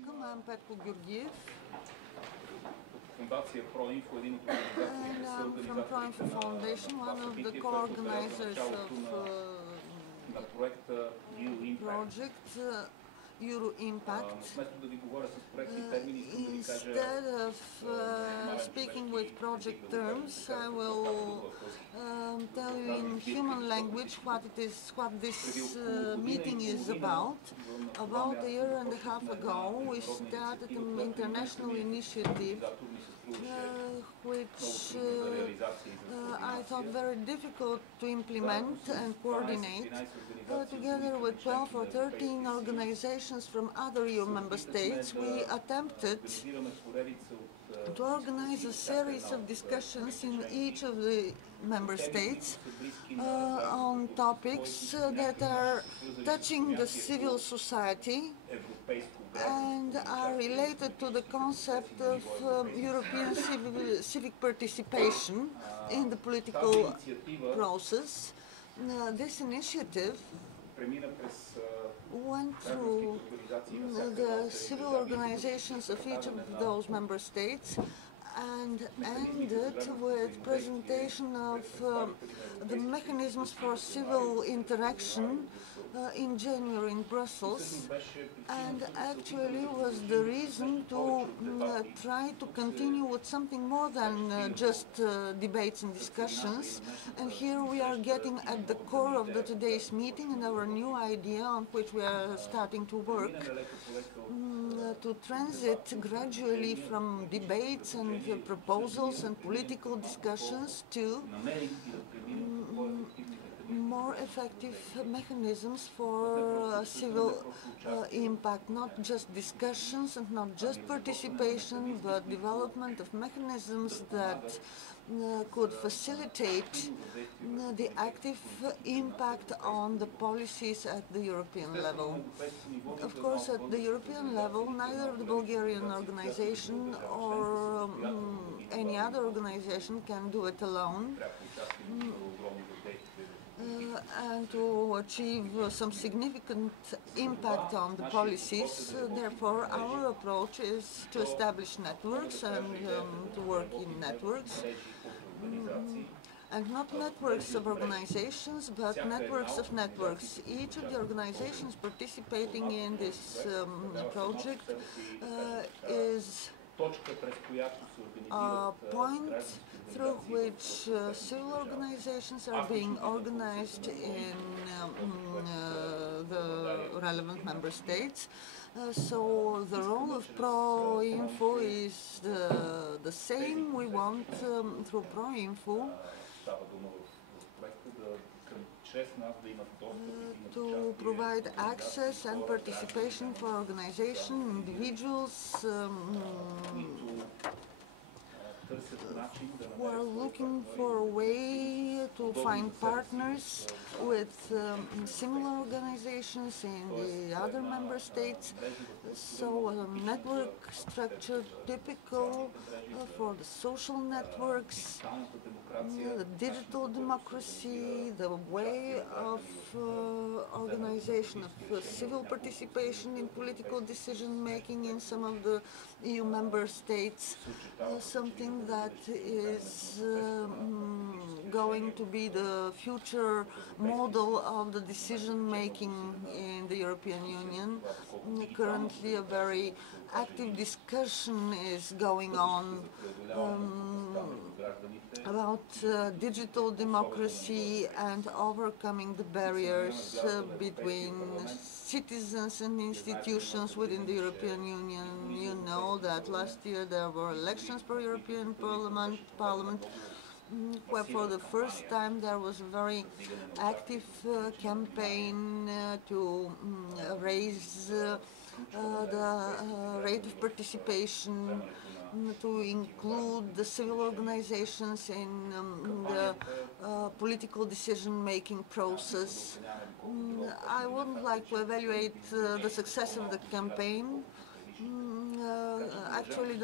welcome. I'm Petko Georgiev. Фундация Проинфо, един от And I'm from Proinfo Foundation, one of the co-organizers of на проекта project Euro Impact. Вместо да ви говоря с проекти термини, искам да ви кажа Instead of speaking with project terms, I will tell you in human language what this meeting is about. About a year and a half ago, we started an international initiative which I thought very difficult to implement and coordinate. Together with 12 or 13 organizations from other EU member states, we attempted to organize a series of discussions in each of the member states on topics that are touching the civil society and are related to the concept of European civic participation in the political process. This initiative went through the civil organizations of each of those member states and ended with presentation of the mechanisms for civil interaction in January in Brussels, and actually was the reason to try to continue with something more than just debates and discussions. And here we are getting at the core of today's meeting and our new idea on which we are starting to work, to transit gradually from debates and proposals and political discussions to more effective mechanisms for civil impact, not just discussions and not just participation, but development of mechanisms that could facilitate the active impact on the policies at the European level. Of course, at the European level, neither the Bulgarian organization or any other organization can do it alone. And to achieve some significant impact on the policies. Therefore, our approach is to establish networks and to work in networks. And not networks of organizations, but networks of networks. Each of the organizations participating in this project is a point through which civil organizations are being organized in the relevant member states. So the role of Proinfo is the same. We want through Proinfo to provide access and participation for organization, individuals who are looking for a way to find partners with similar organizations in the other member states. So a network structure typical for the social networks, the digital democracy, the way of organization of civil participation in political decision making in some of the EU member states, something that is going to be the future model of the decision making in the European Union. Currently a very active discussion is going on about digital democracy and overcoming the barriers between citizens and institutions within the European Union. You know that last year there were elections for European Parliament, where for the first time there was a very active campaign to raise the rate of participation, to include the civil organizations in the political decision-making process. I wouldn't like to evaluate the success of the campaign. Actually,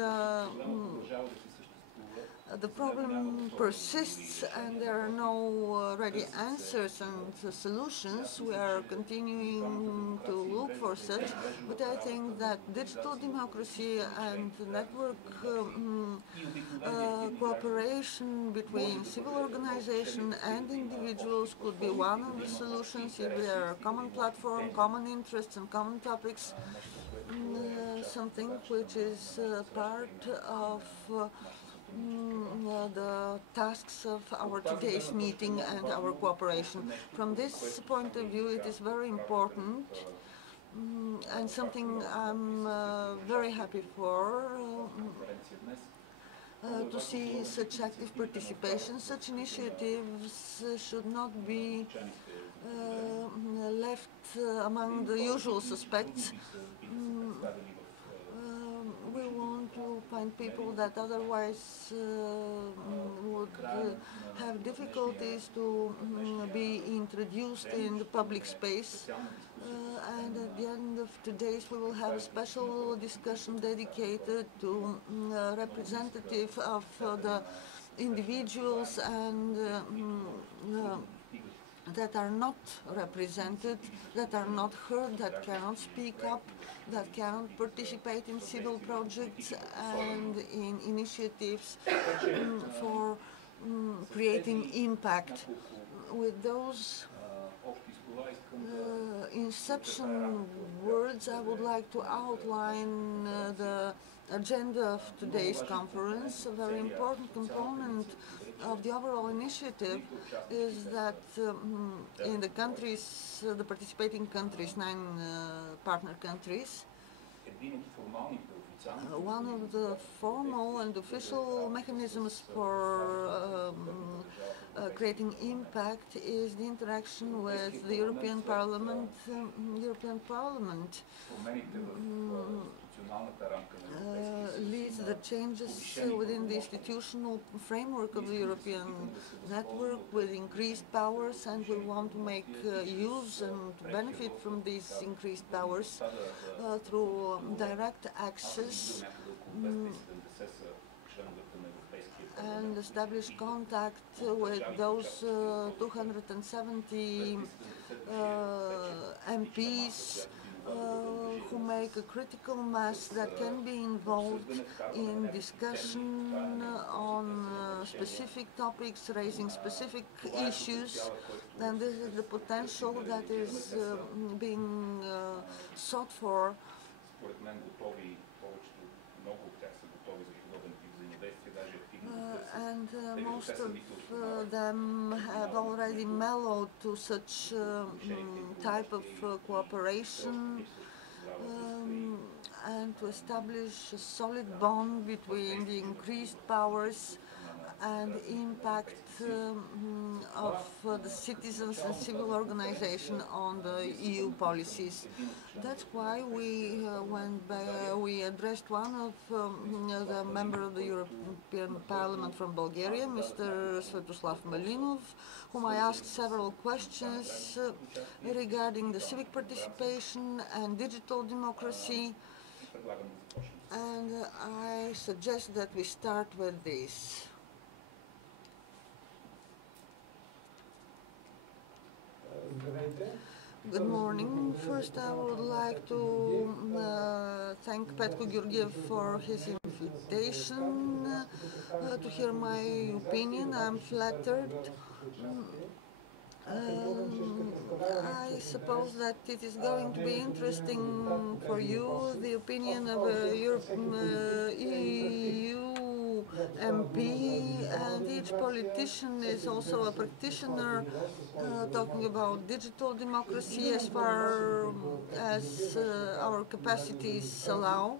The problem persists and there are no ready answers and solutions. We are continuing to look for such, but I think that digital democracy and network cooperation between civil organization and individuals could be one of the solutions if there are common platform, common interests and common topics, something which is part of the tasks of our today's meeting and our cooperation. From this point of view, it is very important and something I'm very happy for to see such active participation. Such initiatives should not be left among the usual suspects. We want to find people that otherwise would have difficulties to be introduced in the public space. And at the end of today's, we will have a special discussion dedicated to representative of the individuals and that are not represented, that are not heard, that cannot speak up, that cannot participate in civil projects and in initiatives for creating impact. With those inception words, I would like to outline the agenda of today's conference. A very important component of the overall initiative is that in the countries, the participating countries, 9 partner countries, one of the formal and official mechanisms for creating impact is the interaction with the European Parliament. Leads the changes within the institutional framework of the European network with increased powers, and we want to make use and to benefit from these increased powers through direct access and establish contact with those 270 MPs who make a critical mass that can be involved in discussion on specific topics, raising specific issues, and this is the potential that is being sought for. And most of them have already mellowed to such type of cooperation and to establish a solid bond between the increased powers and impact of the citizens and civil organization on the EU policies. That's why we addressed one of the member of the European Parliament from Bulgaria, Mr. Svetoslav Malinov, whom I asked several questions regarding the civic participation and digital democracy. And I suggest that we start with this. Good morning. First, I would like to thank Petko Georgiev for his invitation to hear my opinion. I'm flattered. I suppose that it is going to be interesting for you, the opinion of a EU MP, and each politician is also a practitioner talking about digital democracy as far as our capacities allow.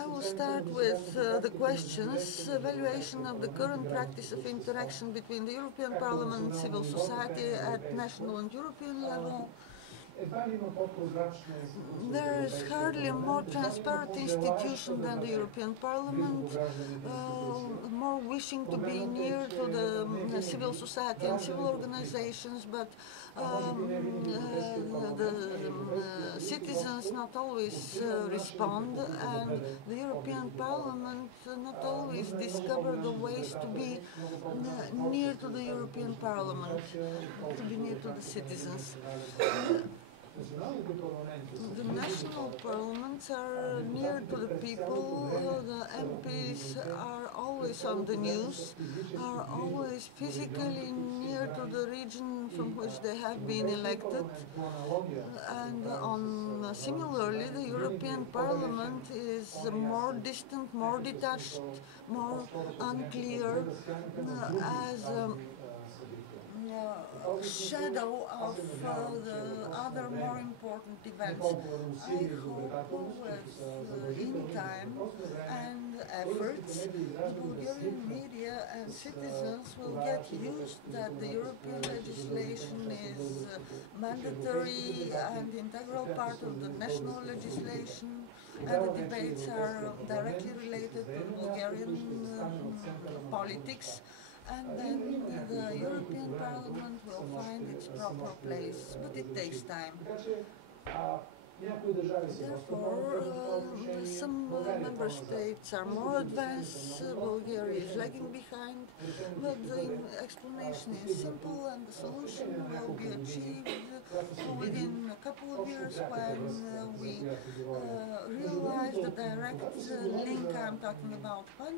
I will start with the questions. Evaluation of the current practice of interaction between the European Parliament and civil society at national and European level. There is hardly a more transparent institution than the European Parliament, more wishing to be near to the civil society and civil organizations, but the citizens not always respond, and the European Parliament not always discover the ways to be near to the European Parliament, to be near to the citizens. The national parliaments are near to the people, the MPs are always on the news, are always physically near to the region from which they have been elected, and similarly the European Parliament is more distant, more detached, more unclear, as shadow of the other more important events. I hope with in time and efforts, the Bulgarian media and citizens will get used that the European legislation is mandatory and integral part of the national legislation, and the debates are directly related to Bulgarian politics. And then the European Parliament will find its proper place, but it takes time. Therefore, some member states are more advanced, Bulgaria is lagging behind, but the explanation is simple and the solution will be achieved within a couple of years when we realize the direct link I'm talking about. When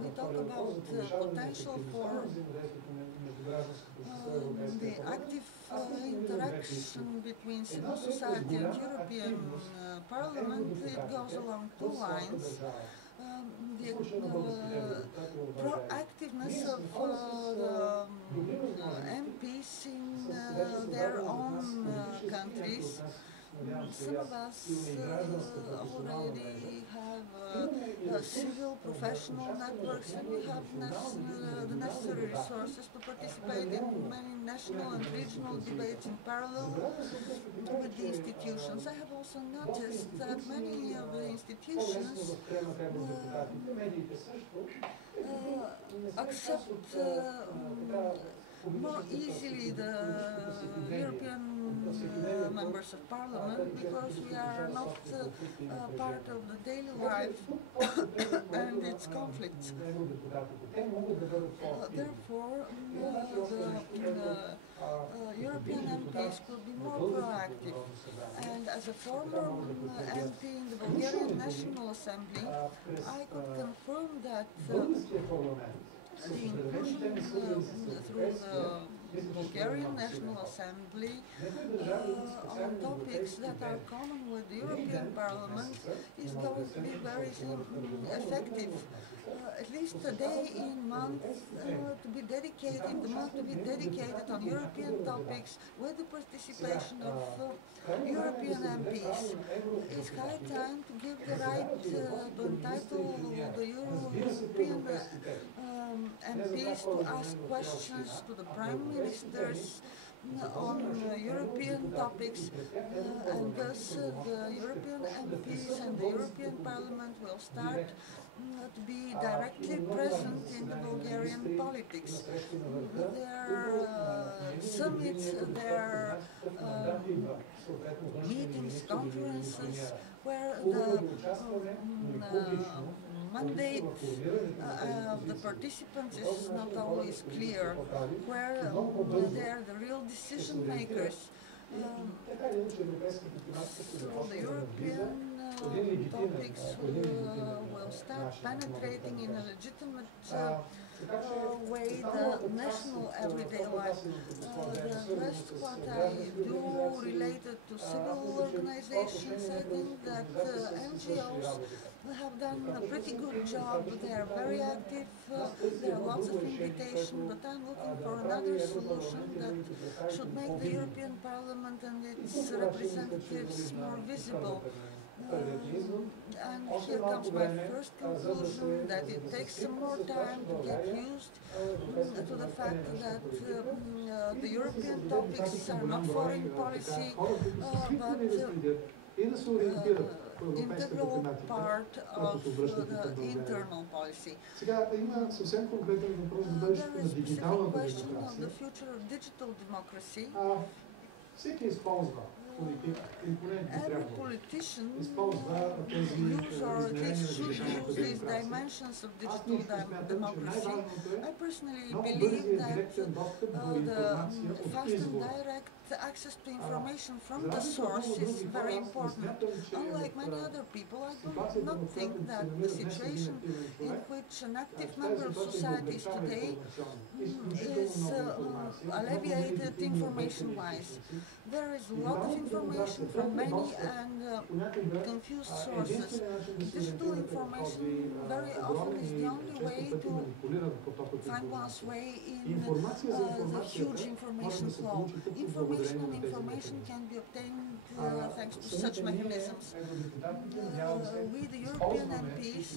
we talk about potential for the active interaction between civil society and European Parliament, it goes along two lines. The proactiveness of the MPs in their own countries. Some of us already have civil professional networks, and we have the necessary resources to participate in many national and regional debates in parallel with the institutions. I have also noticed that many of the institutions accept more easily the European members of Parliament, because we are not part of the daily life and its conflicts. Therefore, the European MPs could be more proactive. And as a former MP in the Bulgarian National Assembly, I could confirm that the inclusion through the Bulgarian National Assembly on topics that are common with the European Parliament is going to be very effective. At least a day in month to be dedicated on European topics with the participation of European MPs. It's high time to give the right to entitle the European MPs to ask questions to the Prime Ministers on European topics, and thus the European MPs and the European Parliament will start to be directly present in the Bulgarian politics. Their summits, their meetings, conferences, where the mandate of the participants is not always clear, where they are the real decision makers. So the European topics will start penetrating in a legitimate way the national everyday life. The rest what I do related to civil organizations, I think that NGOs have done a pretty good job. They are very active, there are lots of invitations, but I'm looking for another solution that should make the European Parliament and its representatives more visible. And here comes my first conclusion, that it takes some more time to get used to the fact that the European topics are not foreign policy, but integral part of the internal policy. Сега има съвсем конкретен въпрос за бъдещето There на is a дигиталната specific question on демокрация. the future of digital democracy. Всеки използва политик, и поне би Every трябвало. politician Използва тези use or at least измерения на should дигиталната use these демокрация. dimensions of Аз digital лично смятам, че democracy. най-важното I е personally много believe бързия that директен достъп до the информация от fast and извора. direct access to information from За the разлика от source много is други very хора, аз не important. смятам, че Unlike в many other people, I do ситуацията, not в think която that се the намира днес един situation активен in човек, which an active в member тази of ситуация society is облекчава today информационно. Изключително is много информация. alleviated information-wise. There is a lot of information from many and confused sources. Digital information very often is the only way to find one's way in the huge information flow. Information and information can be obtained thanks to such mechanisms. We, the European MPs,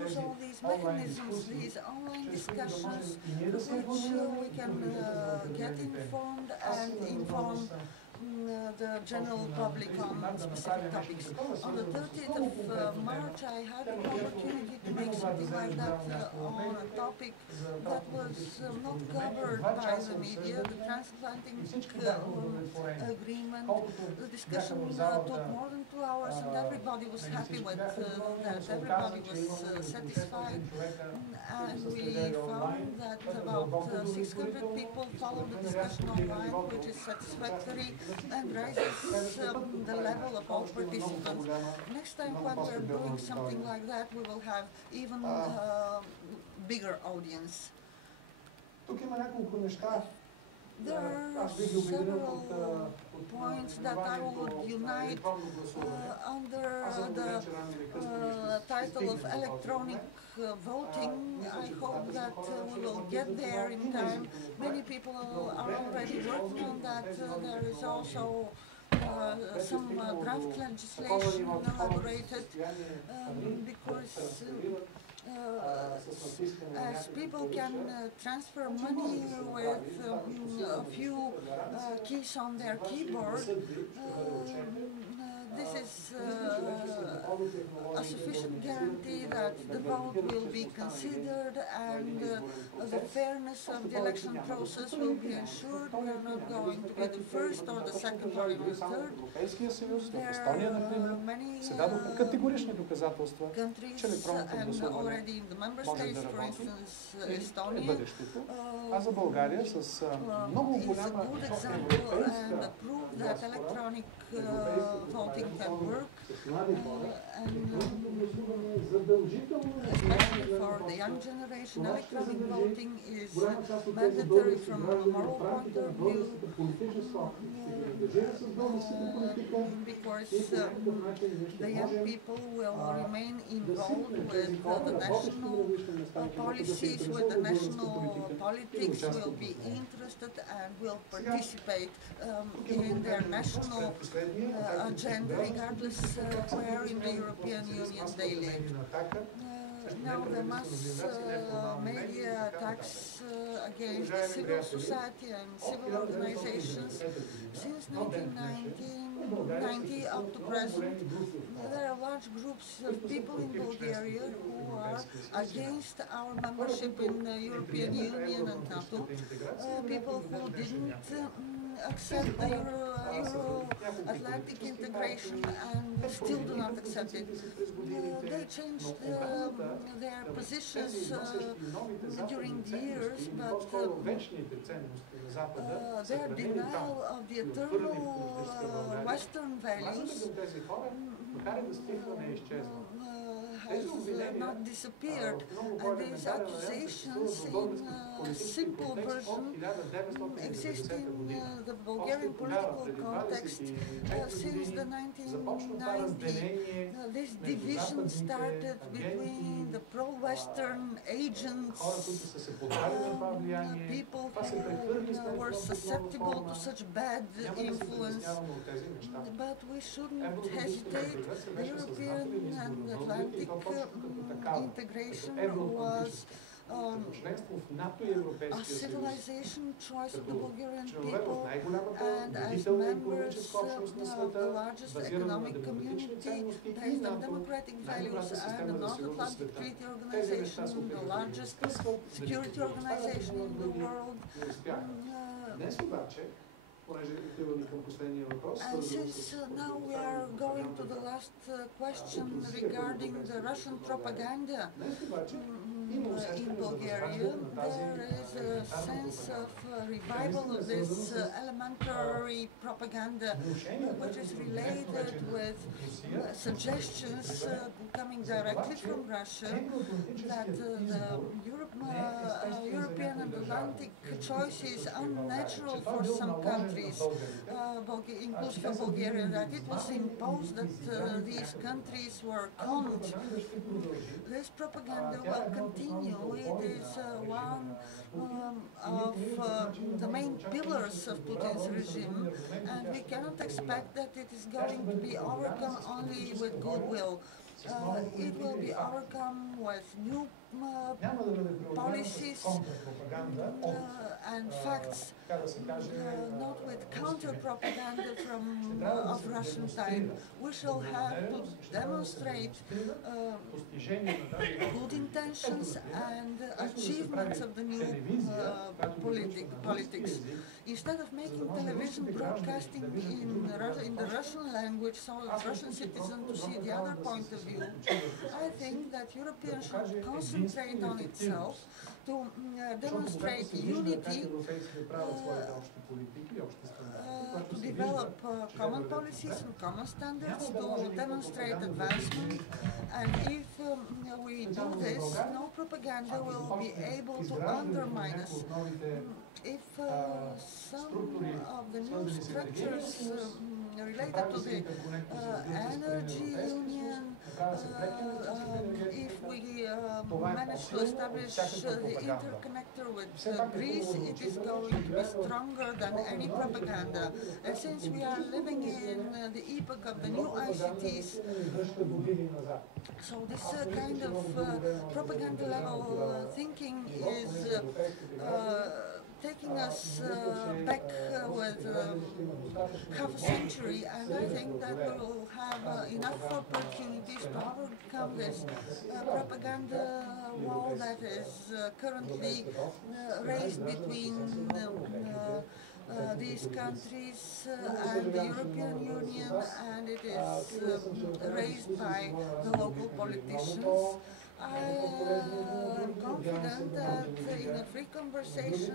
use all these mechanisms, these online discussions, which we can get informed and inform the general public on specific topics. On the 30th of March, I had the opportunity to make something like that on a topic that was not covered by the media, the transatlantic agreement. The discussion took more than 2 hours and everybody was happy with that. Everybody was satisfied. And we found that about 600 people followed the discussion online, which is satisfactory and raises the level of all participants. Next time when we're doing something like that, we will have even bigger audience. Тук има няколко неща. There are several points that I would unite under the title of electronic voting. I hope that we will get there in time. Many people are already working on that. There is also some draft legislation elaborated because as people can transfer money with a few keys on their keyboard, this is a sufficient guarantee that the vote will be considered and the fairness of the election process will be ensured. We are not going to be the first or the second or even the third. Европейския съюз, в There Естония, например, many се дадоха категорични доказателства, countries че електронното and гласуване already in the member може states, да for работи instance, и е Estonia, бъдещето. А за България с много is a голяма good example and европейска a proof that electronic voting can work. с млади хора, And електронното гласуване е задължително. especially for the young generation, electronic voting is Голяма част от тези mandatory български from a граждани moral в point рамките на of view българската политическа общност ще се ангажира с българската политика because и по някакъв начин ние the ще young можем people will remain да involved сипнем тези with хора the на водещи national различни места, че могат да се policies, with интересуват the от българска national политика и да politics, участват will в be нея. interested and will participate Тук има in their конкретен national аспект. Последния, атаки agenda, срещу regardless where in the European Union they live. Now the mass media attacks against civil society and civil organizations since 1990 up to present, there are large groups of people in Bulgaria who are against our membership in the European Union and NATO, people who didn't accept the Euro-Atlantic integration and still do not accept it. They changed their positions during the years, but their denial of the eternal Western values has not disappeared, and these accusations in simple version exist in the Bulgarian political context since the 1990s. This division started between the pro-Western agents, people who were susceptible to such bad influence, but we shouldn't hesitate. The European and Atlantic integration was членство в НАТО и Европейския a съюз, civilization choice of the Bulgarian членове в people най-голямата and as убедителна members икономическа общност на of the света, largest базирана на economic демократични community ценности и based on НАТО, democratic values най-добрата and the система за North сигурност в Atlantic света. Treaty Тези неща се Organization, the опитват да ни largest разкъсват, да ни security organization in the world. Не успяха. Днес обаче, понеже отиваме към последния въпрос, And since now we are going to the last question regarding the Russian propaganda in Bulgaria, there is a sense of revival of this elementary propaganda which is related with suggestions coming directly from Russia that the European and Atlantic choice is unnatural for some countries, including Bulgaria, that it was imposed that these countries were conned. This propaganda will continue. It is one of the main pillars of Putin's regime, and we cannot expect that it is going to be overcome only with goodwill. It will be overcome with new policies and facts, not with counter-propaganda of Russian time. We shall have to demonstrate good intentions and achievements of the new politics. Instead of making television broadcasting in the Russian language so that Russian citizens to see the other point of view, I think that Europeans should concentrate on itself to demonstrate unity, to develop common policies and common standards, to demonstrate advancement. And if we do this, no propaganda will be able to undermine us. If some of the new structures related to the energy union, if we manage to establish the interconnector with Greece, it is going to be stronger than any propaganda. And since we are living in the epoch of the new ICTs, so this kind of propaganda level thinking is taking us back with half a century, and I think that we will have enough opportunities to overcome this propaganda wall that is currently raised between these countries and the European Union, and it is raised by the local politicians. I am confident that in a free conversation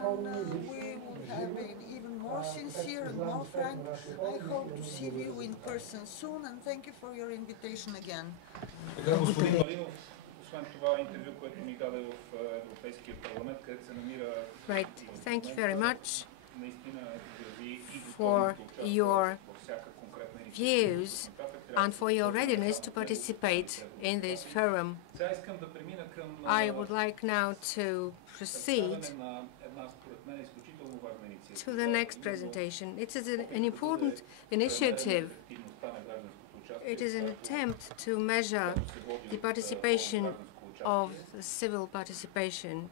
we will have been even more sincere and more frank. I hope to see you in person soon, and thank you for your invitation again. Така, господин Малинов, освен това интервю, което ми даде в Европейския парламент, където се намира... Right, thank you very much наистина for your views and for your readiness to participate in this forum. Сега искам да премина към... I would like now to proceed на една, според мен, изключително важна инициатива. to the next presentation. It is an important initiative. It is an attempt to measure the participation of civil participation.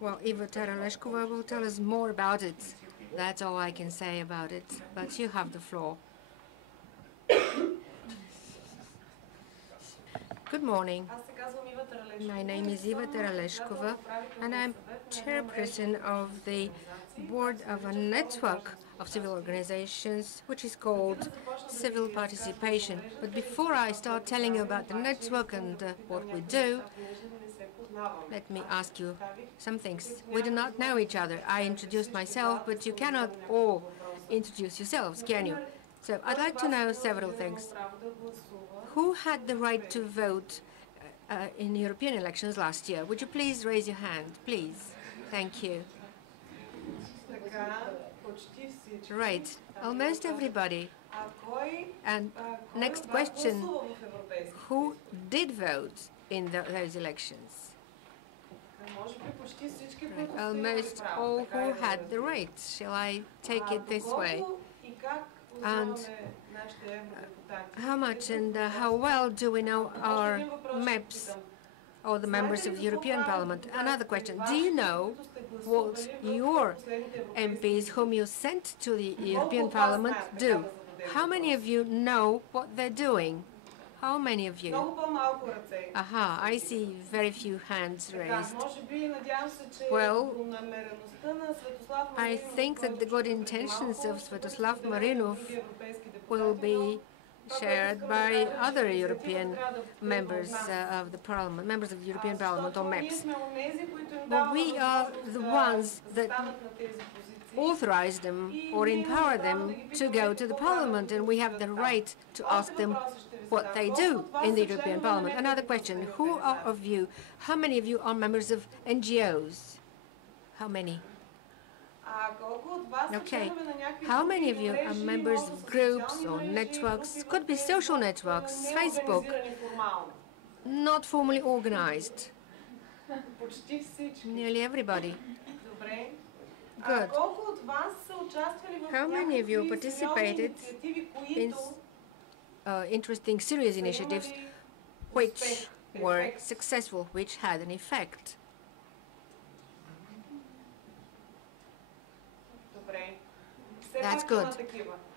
Well, Eva Taraleshkova will tell us more about it. That's all I can say about it, but you have the floor. Good morning. My name is Eva Taraleshkova, and I'm chairperson of the board of a network of civil organizations, which is called Civil Participation. But before I start telling you about the network and what we do, let me ask you some things. We do not know each other. I introduced myself, but you cannot all introduce yourselves, can you? So I'd like to know several things. Who had the right to vote in European elections last year? Would you please raise your hand, please? Thank you. Right, almost everybody. And next question, who did vote in those elections? Right. Almost all who had the right. Shall I take it this way? And how much and how well do we know our maps or the members of the European Parliament? Another question. Do you know what your MPs whom you sent to the European Parliament do? How many of you know what they're doing? How many of you? Aha, I see very few hands raised. Well, I think that the good intentions of Sviatoslav Marinov will be shared by other European members of the Parliament, members of the European Parliament or MEPs. But we are the ones that authorize them or empower them to go to the Parliament, and we have the right to ask them what they do in the European Parliament. Another question, how many of you are members of NGOs? How many? Okay. How many of you are members of groups or networks? Could be social networks, Facebook, not formally organized. Nearly everybody. Good. How many of you participated in interesting, serious initiatives which were successful, which had an effect? That's good.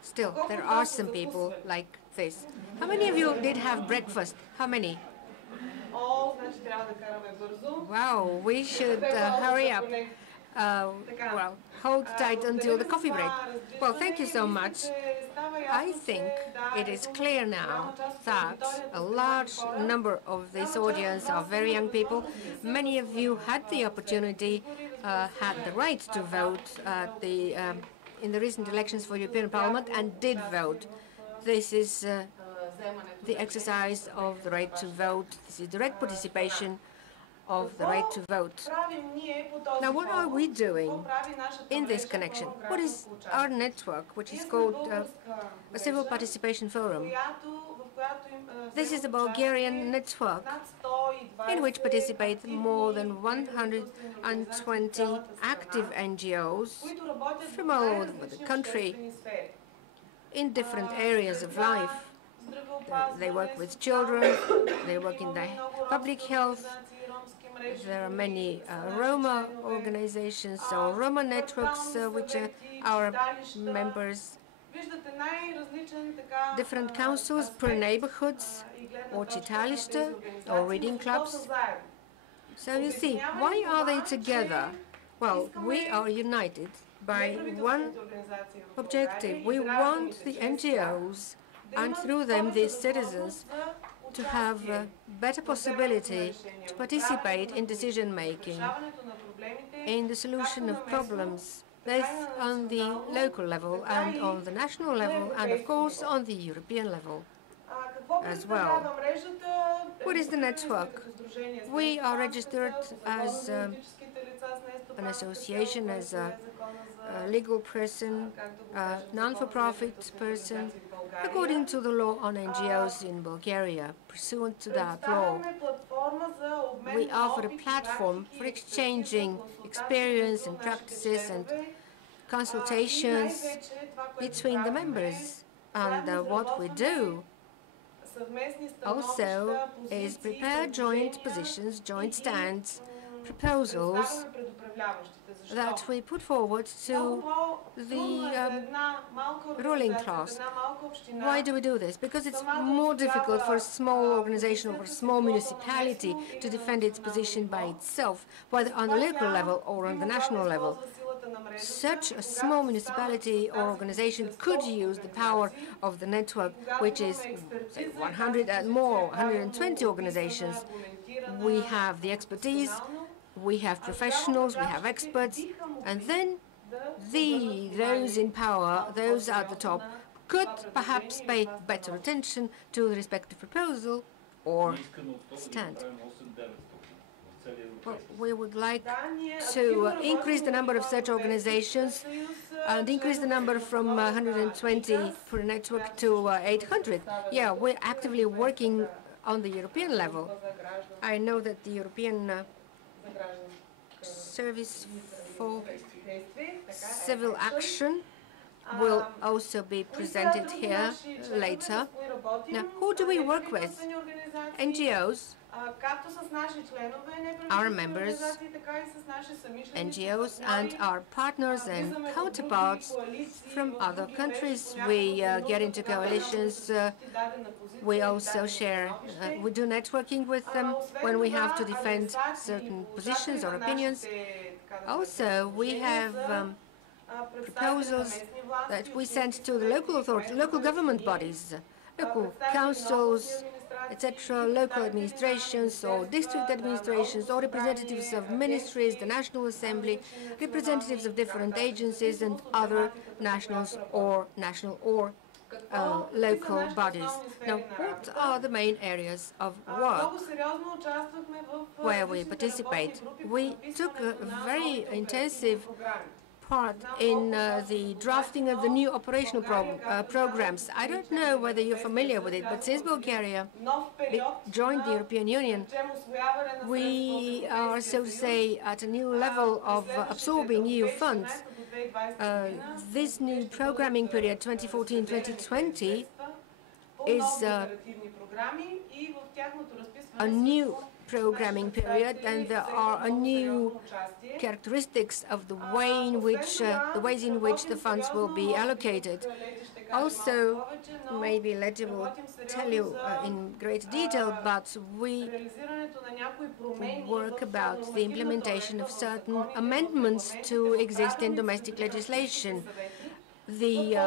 Still, there are some people like this. How many of you did have breakfast? How many? Wow, we should hurry up. Well, hold tight until the coffee break. Well, thank you so much. I think it is clear now that a large number of this audience are very young people. Many of you had the opportunity, had the right to vote at in the recent elections for European Parliament and did vote. This is the exercise of the right to vote. This is direct participation of the right to vote. Now, what are we doing in this connection? What is our network, which is called a Civil Participation Forum? This is a Bulgarian network in which participate more than 120 active NGOs from all over the country in different areas of life. They work with children, they work in the public health. There are many Roma organizations or Roma networks which are our members. Different councils per neighborhoods or читалища or reading clubs. So you see, why are they together? Well, we are united by one objective. We want the NGOs and through them the citizens to have a better possibility to participate in decision-making, in the solution of problems, both on the local level and on the national level, and of course on the European level as well. What is the network? We are registered as an association, as a legal person, a non-for-profit person, according to the law on NGOs in Bulgaria. Pursuant to that law, we offer a platform for exchanging experience and practices and consultations between the members. And what we do also is prepare joint positions, joint stands, proposals that we put forward to the ruling class. Why do we do this? Because it's more difficult for a small organization or a small municipality to defend its position by itself, whether on the local level or on the national level. Such a small municipality or organization could use the power of the network, which is, say, 100 and more, 120 organizations. We have the expertise, we have professionals, we have experts, and then those in power, those at the top, could perhaps pay better attention to the respective proposal or stand. Well, we would like to increase the number of such organizations and increase the number from 120 per network to 800. Yeah, we're actively working on the European level. I know that the European Service for Civil Action will also be presented here later. Now, who do we work with? NGOs, our members, NGOs, and our partners and counterparts from other countries. We get into coalitions. We also share, we do networking with them when we have to defend certain positions or opinions. Also, we have proposals that we send to the local authorities, local government bodies, local councils, etc., local administrations or district administrations or representatives of ministries, the National Assembly, representatives of different agencies and other nationals or local bodies. Now, what are the main areas of work where we participate? We took a very intensive part in the drafting of the new operational programs. I don't know whether you're familiar with it, but since Bulgaria joined the European Union, we are, so to say, at a new level of absorbing EU funds. This new programming period, 2014-2020, is a new programming period, and there are new characteristics of the ways in which the funds will be allocated. Also, maybe Letty will tell you in great detail, but we work about the implementation of certain amendments to existing domestic legislation, the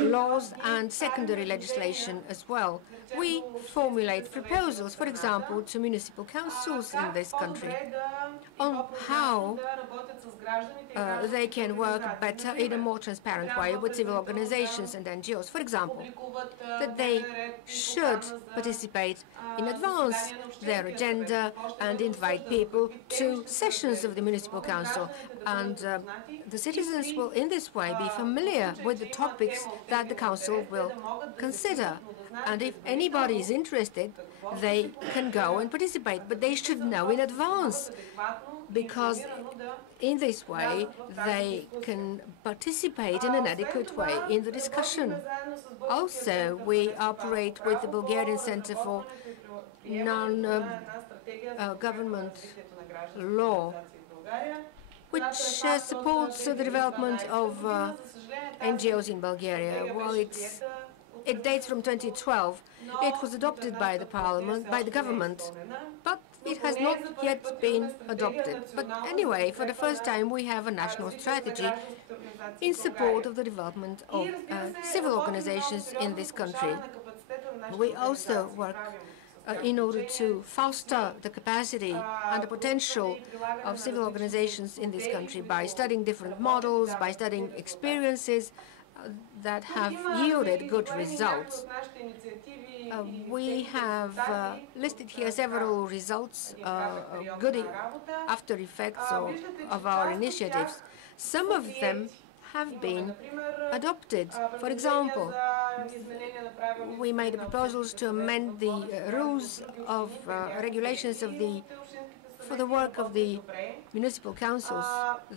laws and secondary legislation as well. We formulate proposals, for example, to municipal councils in this country on how they can work better in a more transparent way with civil organizations and NGOs. For example, that they should participate in advance their agenda and invite people to sessions of the municipal council. And the citizens will in this way be familiar with the topics that the council will consider. And if anybody is interested, they can go and participate, but they should know in advance, because in this way they can participate in an adequate way in the discussion. Also, we operate with the Bulgarian Center for Non-Government Law, which supports the development of NGOs in Bulgaria. Well, it dates from 2012. It was adopted by the parliament, by the government, but it has not yet been adopted. But anyway, for the first time, we have a national strategy in support of the development of civil organizations in this country. We also work in order to foster the capacity and the potential of civil organizations in this country by studying different models, by studying experiences that have yielded good results. We have listed here several results, good after effects of our initiatives. Some of them have been adopted. For example, we made proposals to amend the rules of regulations of for the work of the municipal councils.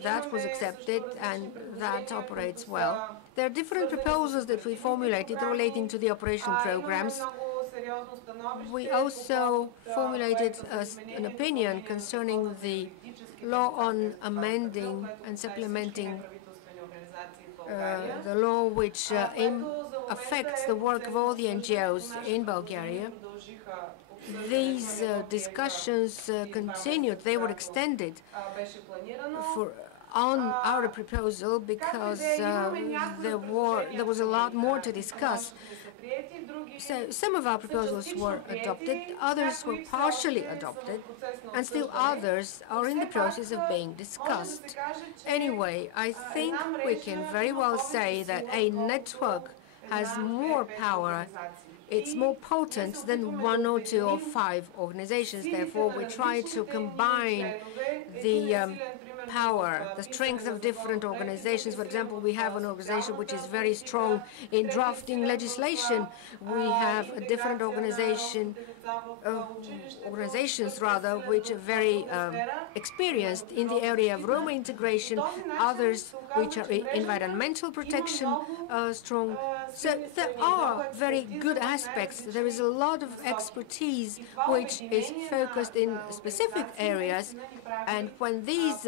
That was accepted and that operates well. There are different proposals that we formulated relating to the operational programs. We also formulated an opinion concerning the law on amending and supplementing the law which affects the work of all the NGOs in Bulgaria. These discussions continued. They were extended on our proposal because there was a lot more to discuss. So some of our proposals were adopted, others were partially adopted, and still others are in the process of being discussed. Anyway, I think we can very well say that a network has more power. It's more potent than 1 or 2 or 5 organizations. Therefore, we try to combine the power, the strength of different organizations. For example, we have an organization which is very strong in drafting legislation. We have a different organizations which are very experienced in the area of Roma integration, others which are environmental protection strong. So there are very good aspects. There is a lot of expertise which is focused in specific areas, and when these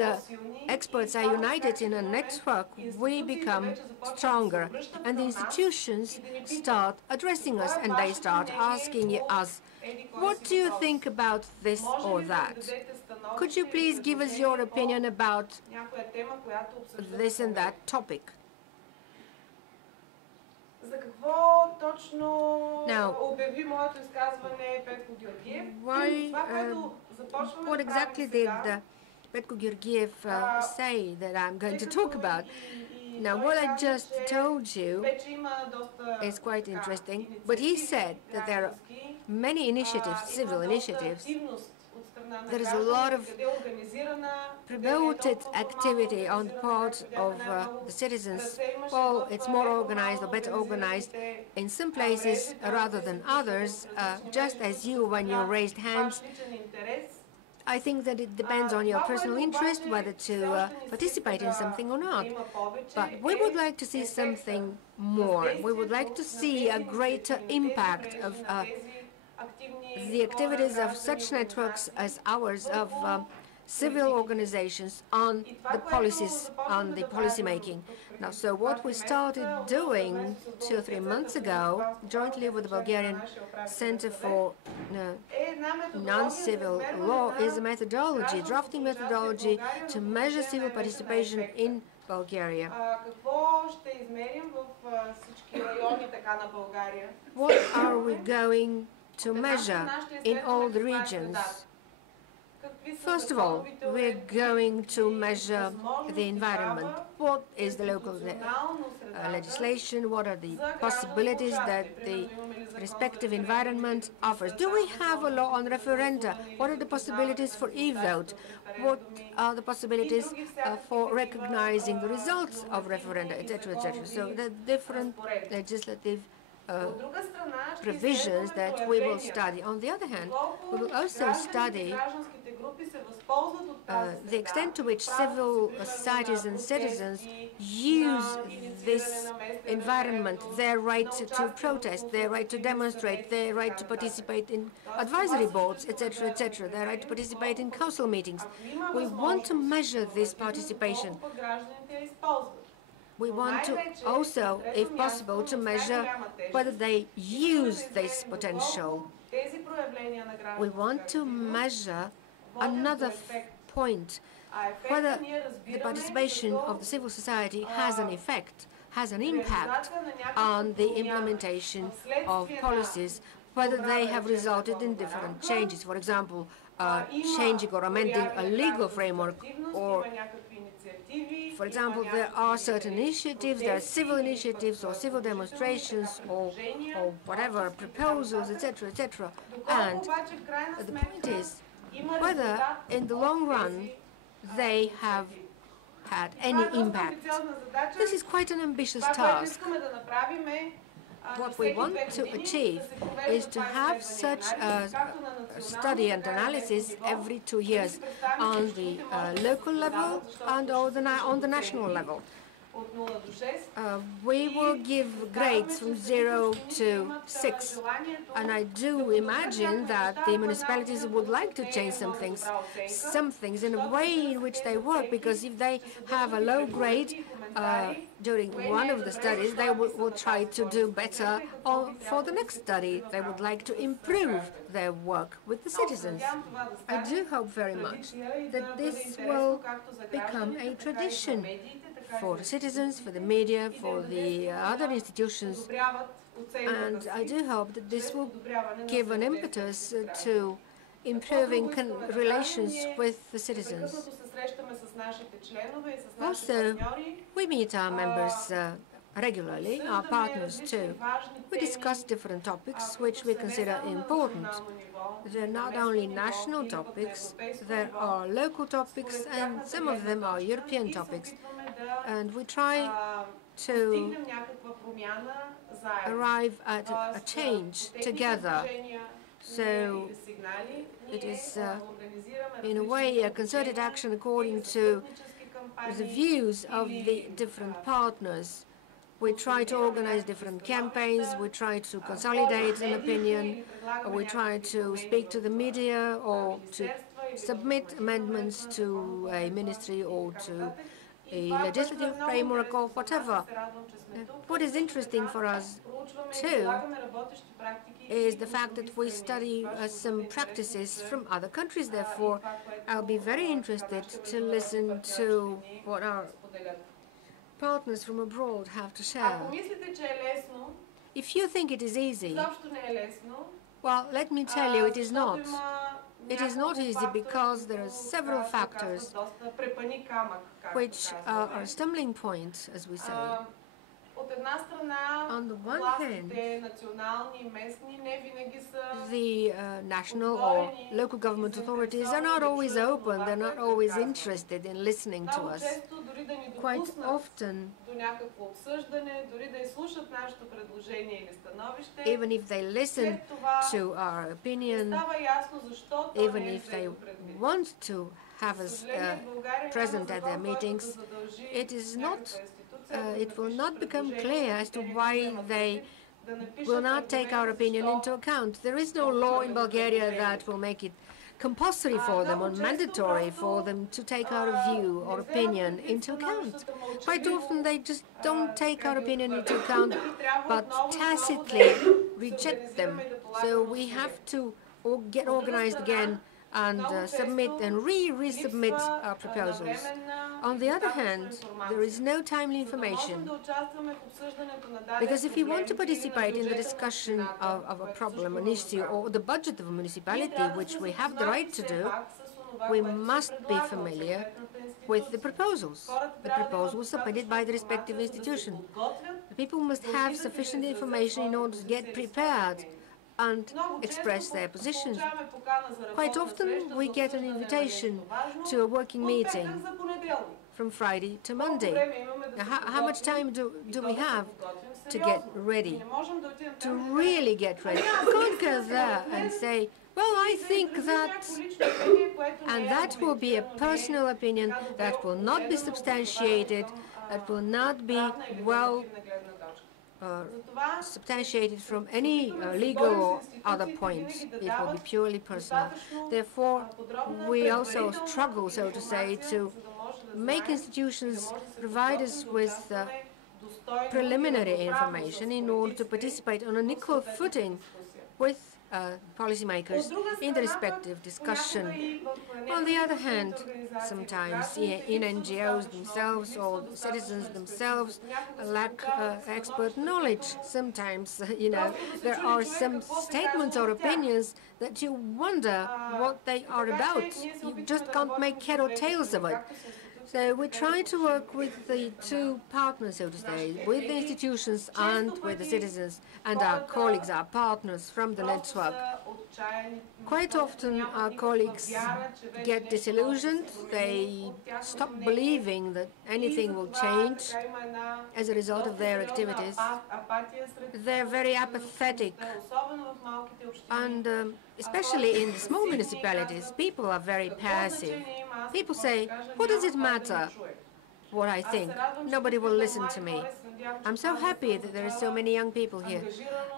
experts are united in a network, we become stronger, and the institutions start addressing us, and they start asking us, what do you think about this or that? Could you please give us your opinion about this and that topic? Now, what exactly did Petko Georgiev say that I'm going to talk about? Now, what I just told you is quite interesting, but he said that there are many initiatives, civil initiatives. There is a lot of promoted activity on the part of the citizens. Well, it's more organized or better organized in some places rather than others, just as you when you raised hands. I think that it depends on your personal interest whether to participate in something or not. But we would like to see something more. We would like to see a greater impact of the activities of such networks as ours, of civil organizations on the policies, on the policy making. Now, so what we started doing 2 or 3 months ago, jointly with the Bulgarian Center for Non-Civil Law, is a methodology, drafting methodology to measure civil participation in Bulgaria. What are we going to measure in all the regions? First of all, we're going to measure the environment. What is the local legislation? What are the possibilities that the respective environment offers? Do we have a law on referenda? What are the possibilities for e-vote? What are the possibilities for recognizing the results of referenda, etc., etc.? So the different legislative provisions that we will study. On the other hand, we will also study the extent to which civil societies and citizens use this environment, their right to protest, their right to demonstrate, their right to participate in advisory boards, etc., etc., their right to participate in council meetings. We want to measure this participation. We want to also, if possible, to measure whether they use this potential. We want to measure another point, whether the participation of the civil society has an effect, has an impact on the implementation of policies, whether they have resulted in different changes. For example, changing or amending a legal framework, or for example, there are certain initiatives, there are civil initiatives or civil demonstrations or whatever, proposals, etc., etc. And the point is whether in the long run they have had any impact. This is quite an ambitious task. What we want to achieve is to have such a study and analysis every 2 years on the local level and on the national level. We will give grades from 0 to 6, and I do imagine that the municipalities would like to change some things in a way in which they work, because if they have a low grade during one of the studies, they will try to do better for the next study. They would like to improve their work with the citizens. I do hope very much that this will become a tradition for the citizens, for the media, for the other institutions, and I do hope that this will give an impetus to improving relations with the citizens. Also, we meet our members regularly, our partners too. We discuss different topics which we consider important. They're not only national topics, there are local topics, and some of them are European topics. And we try to arrive at a change together. So it is, in a way, a concerted action according to the views of the different partners. We try to organize different campaigns, we try to consolidate an opinion, we try to speak to the media or to submit amendments to a ministry or to a legislative framework or whatever. What is interesting for us too is the fact that we study some practices from other countries. Therefore, I'll be very interested to listen to what our partners from abroad have to share. If you think it is easy, well, let me tell you, it is not. It is not easy because there are several factors which are stumbling points, as we say. On the one hand, the national or local government authorities are not always open, they're not always interested in listening to us. Quite often, even if they listen to our opinion, even if they want to have us present at their meetings, it will not become clear as to why they will not take our opinion into account. There is no law in Bulgaria that will make it compulsory for them or mandatory for them to take our view or opinion into account. Quite often they just don't take our opinion into account, but tacitly reject them. So we have to get organized again and submit and resubmit our proposals. On the other hand, there is no timely information, because if you want to participate in the discussion of a problem, an issue, or the budget of a municipality, which we have the right to do, we must be familiar with the proposals submitted by the respective institution. The people must have sufficient information in order to get prepared and express their positions. Quite often we get an invitation to a working meeting from Friday to Monday. Now, how much time do we have to get ready, to really get ready? We can't go there and say, well, I think that, and that will be a personal opinion that will not be substantiated, that will not be well substantiated from any legal or other points. It will be purely personal. Therefore, we also struggle, so to say, to make institutions provide us with preliminary information in order to participate on an equal footing with policymakers in the respective discussion. On the other hand, sometimes in NGOs themselves or citizens themselves lack expert knowledge. Sometimes, there are some statements or opinions that you wonder what they are about. You just can't make head or tails of it. So we try to work with the two partners, so to say, with the institutions and with the citizens and our colleagues, our partners from the network. Quite often our colleagues get disillusioned, they stop believing that anything will change as a result of their activities. They're very apathetic, and especially in the small municipalities, people are very passive. People say, what does it matter what I think? Nobody will listen to me. I'm so happy that there are so many young people here,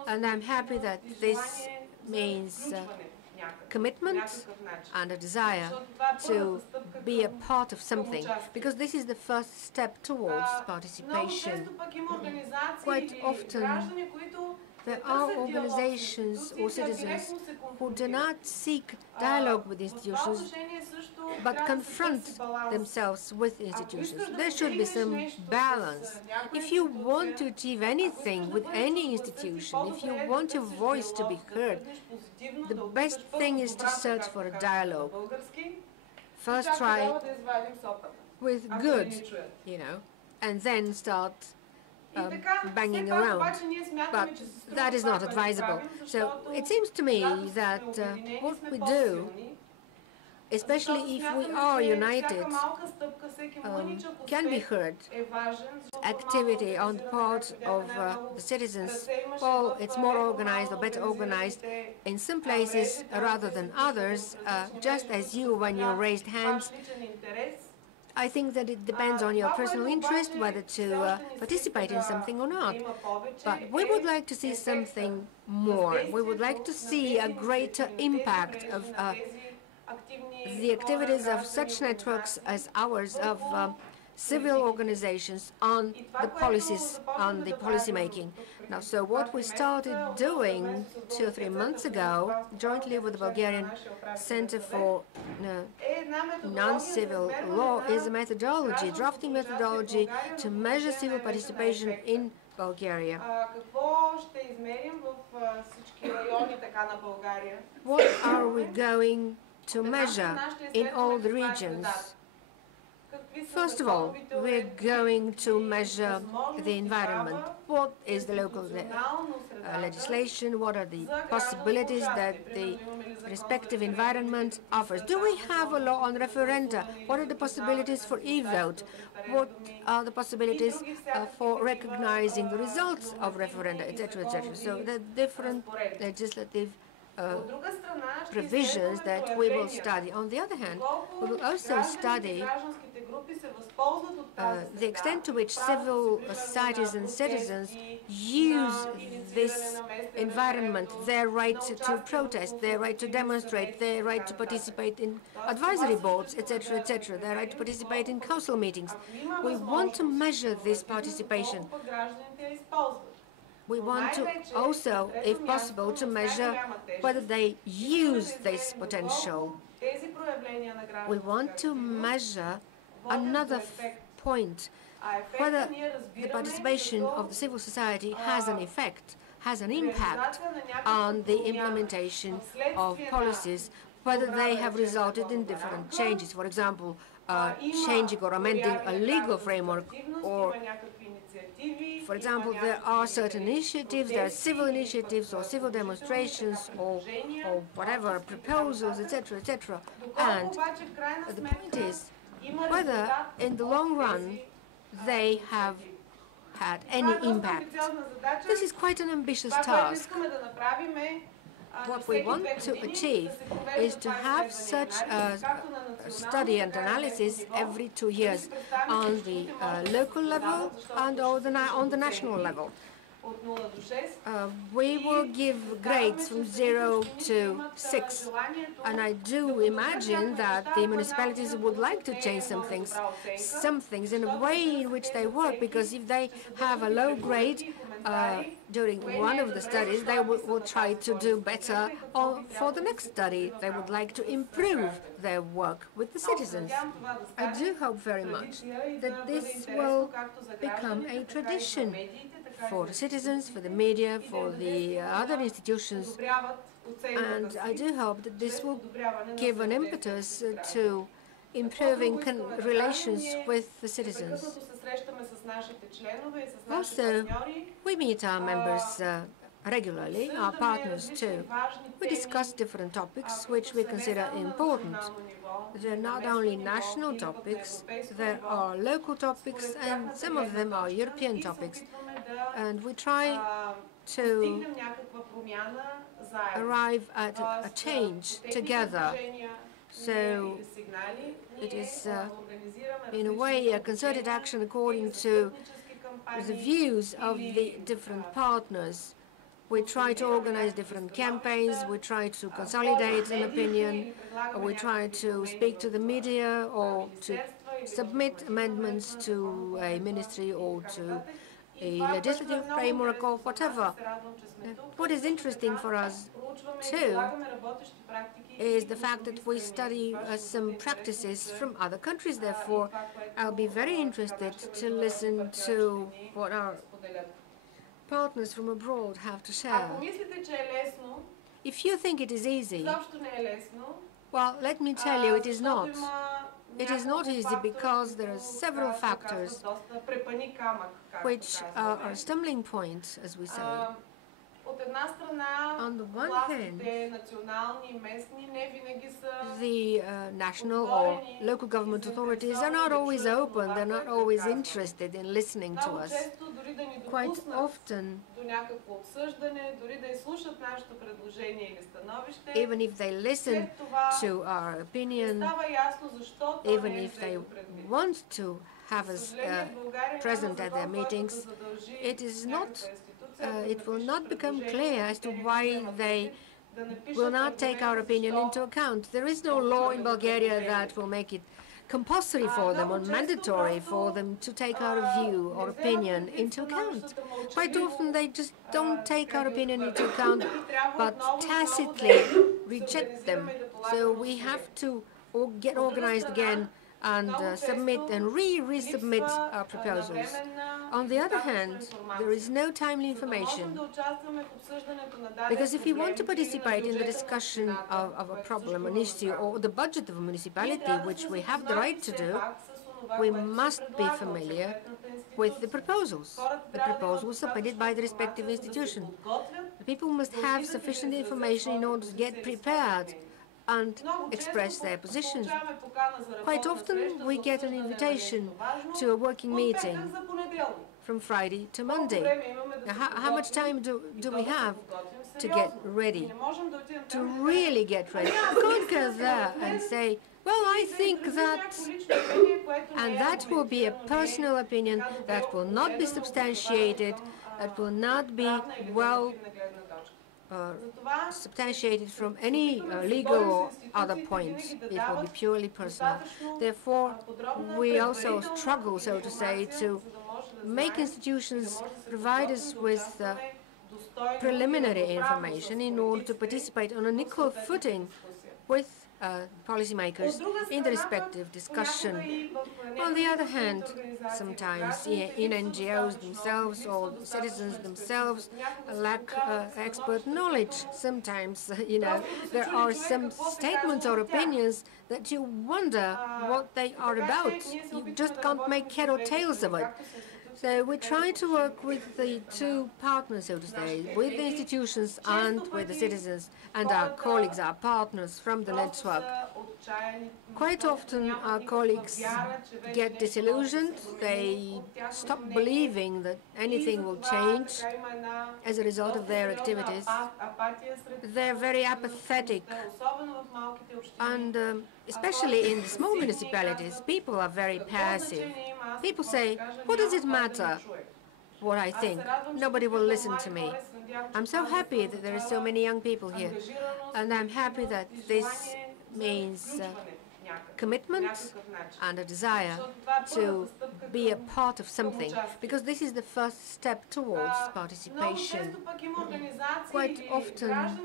and I'm happy that this means commitment and a desire to be a part of something, because this is the first step towards participation. Quite often there are organizations or citizens who do not seek dialogue with institutions, but confront themselves with institutions. There should be some balance. If you want to achieve anything with any institution, if you want your voice to be heard, the best thing is to search for a dialogue. First try with good, and then start banging around, but that is not advisable. So it seems to me that what we do, especially if we are united, can be heard. Activity on the part of the citizens, well, it's more organized or better organized in some places rather than others, just as you, when you raised hands, I think that it depends on your personal interest whether to participate in something or not. But we would like to see something more. We would like to see a greater impact of the activities of such networks as ours, of civil organizations on the policies, on the policy making. Now, so what we started doing 2 or 3 months ago, jointly with the Bulgarian Center for Non-Civil Law, is a methodology, drafting methodology to measure civil participation in Bulgaria. What are we going to measure in all the regions? First of all, we're going to measure the environment. What is the local legislation? What are the possibilities that the respective environment offers? Do we have a law on referenda? What are the possibilities for e-vote? What are the possibilities for recognizing the results of referenda, etc., etc.? So the different legislative provisions that we will study. On the other hand, we will also study the extent to which civil societies and citizens use this environment, their right to protest, their right to demonstrate, their right to participate in advisory boards, etc., etc., their right to participate in council meetings. We want to measure this participation. We want to also, if possible, to measure whether they use this potential. We want to measure another point, whether the participation of the civil society has an effect, has an impact on the implementation of policies, whether they have resulted in different changes. For example, changing or amending a legal framework, or for example, there are certain initiatives, there are civil initiatives or civil demonstrations or whatever, proposals, etc., etc. And the point is whether in the long run they have had any impact. This is quite an ambitious task. What we want to achieve is to have such a study and analysis every 2 years on the local level and on the national level. We will give grades from 0 to 6, and I do imagine that the municipalities would like to change some things in a way in which they work, because if they have a low grade during one of the studies, they will try to do better for the next study. They would like to improve their work with the citizens. I do hope very much that this will become a tradition for the citizens, for the media, for the other institutions, and I do hope that this will give an impetus to improving relations with the citizens. Also, we meet our members regularly, our partners too. We discuss different topics which we consider important. They're not only national topics, there are local topics, and some of them are European topics. And we try to arrive at a change together. So it is, in a way, a concerted action according to the views of the different partners. We try to organize different campaigns, we try to consolidate an opinion, we try to speak to the media or to submit amendments to a ministry or to a legislative framework or whatever. What is interesting for us too is the fact that we study some practices from other countries. Therefore, I'll be very interested to listen to what our partners from abroad have to share. If you think it is easy, well, let me tell you, it is not. It is not easy because there are several factors which are stumbling points, as we say. On the one hand, the national or local government authorities are not always open, they're not always interested in listening to us. дори да ни Quite допуснат often, до някакво обсъждане, дори да изслушат нашето предложение или становище, even if they listen след това to our не opinion, става ясно защо то even не е if they взето предвид. want to have За us съжаление, България present няма at their закон, който да meetings, задължи it is not, някаква институция да it will напише not become предложение, clear as to те не го why вземат they предвид, да напишат will not take our аргументи opinion into защо account. There is no law in Bulgaria that will make it compulsory for them or mandatory for them to take our view or opinion into account. Quite often they just don't take our opinion into account, but tacitly reject them. So we have to get organized again and submit and resubmit our proposals. On the other hand, there is no timely information, because if you want to participate in the discussion of a problem, an issue, or the budget of a municipality, which we have the right to do, we must be familiar with the proposals submitted by the respective institution. People must have sufficient information in order to get prepared and express their positions. Quite often we get an invitation to a working meeting from Friday to Monday. Now, how much time do we have to get ready, to really get ready? We can't go there and say, well, I think that, and that will be a personal opinion that will not be substantiated, that will not be well substantiated from any legal or other points. It will be purely personal. Therefore, we also struggle, so to say, to make institutions provide us with preliminary information in order to participate on an equal footing with policymakers in the respective discussion. On the other hand, sometimes in NGOs themselves or citizens themselves lack expert knowledge. Sometimes, there are some statements or opinions that you wonder what they are about. You just can't make head or tails of it. So we try to work with the two partners, so to say, with the institutions and with the citizens and our colleagues, our partners from the network. Quite often our colleagues get disillusioned. They stop believing that anything will change as a result of their activities. They're very apathetic, and especially in the small municipalities, people are very passive. People say, what does it matter what I think? Nobody will listen to me. I'm so happy that there are so many young people here, and I'm happy that this means commitment and a desire to be a part of something, because this is the first step towards participation. Quite often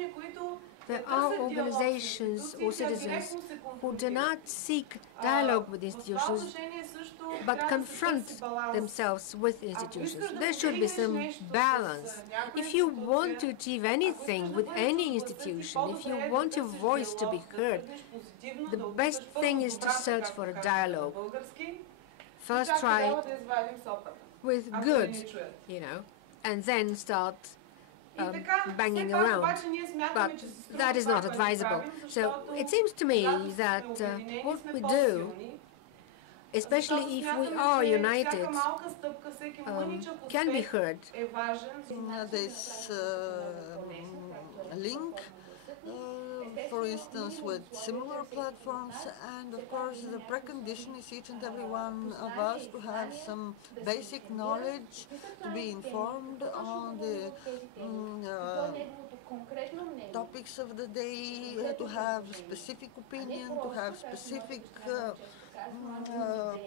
there are organizations or citizens who do not seek dialogue with institutions, but confront themselves with institutions. There should be some balance. If you want to achieve anything with any institution, if you want your voice to be heard, the best thing is to search for a dialogue. First try with good, and then start banging around. But that is not advisable. So it seems to me that what we do, especially if we are united, can be heard. This link, for instance, with similar platforms, and of course the precondition is each and every one of us to have some basic knowledge, to be informed on the topics of the day, to have specific opinion, to have specific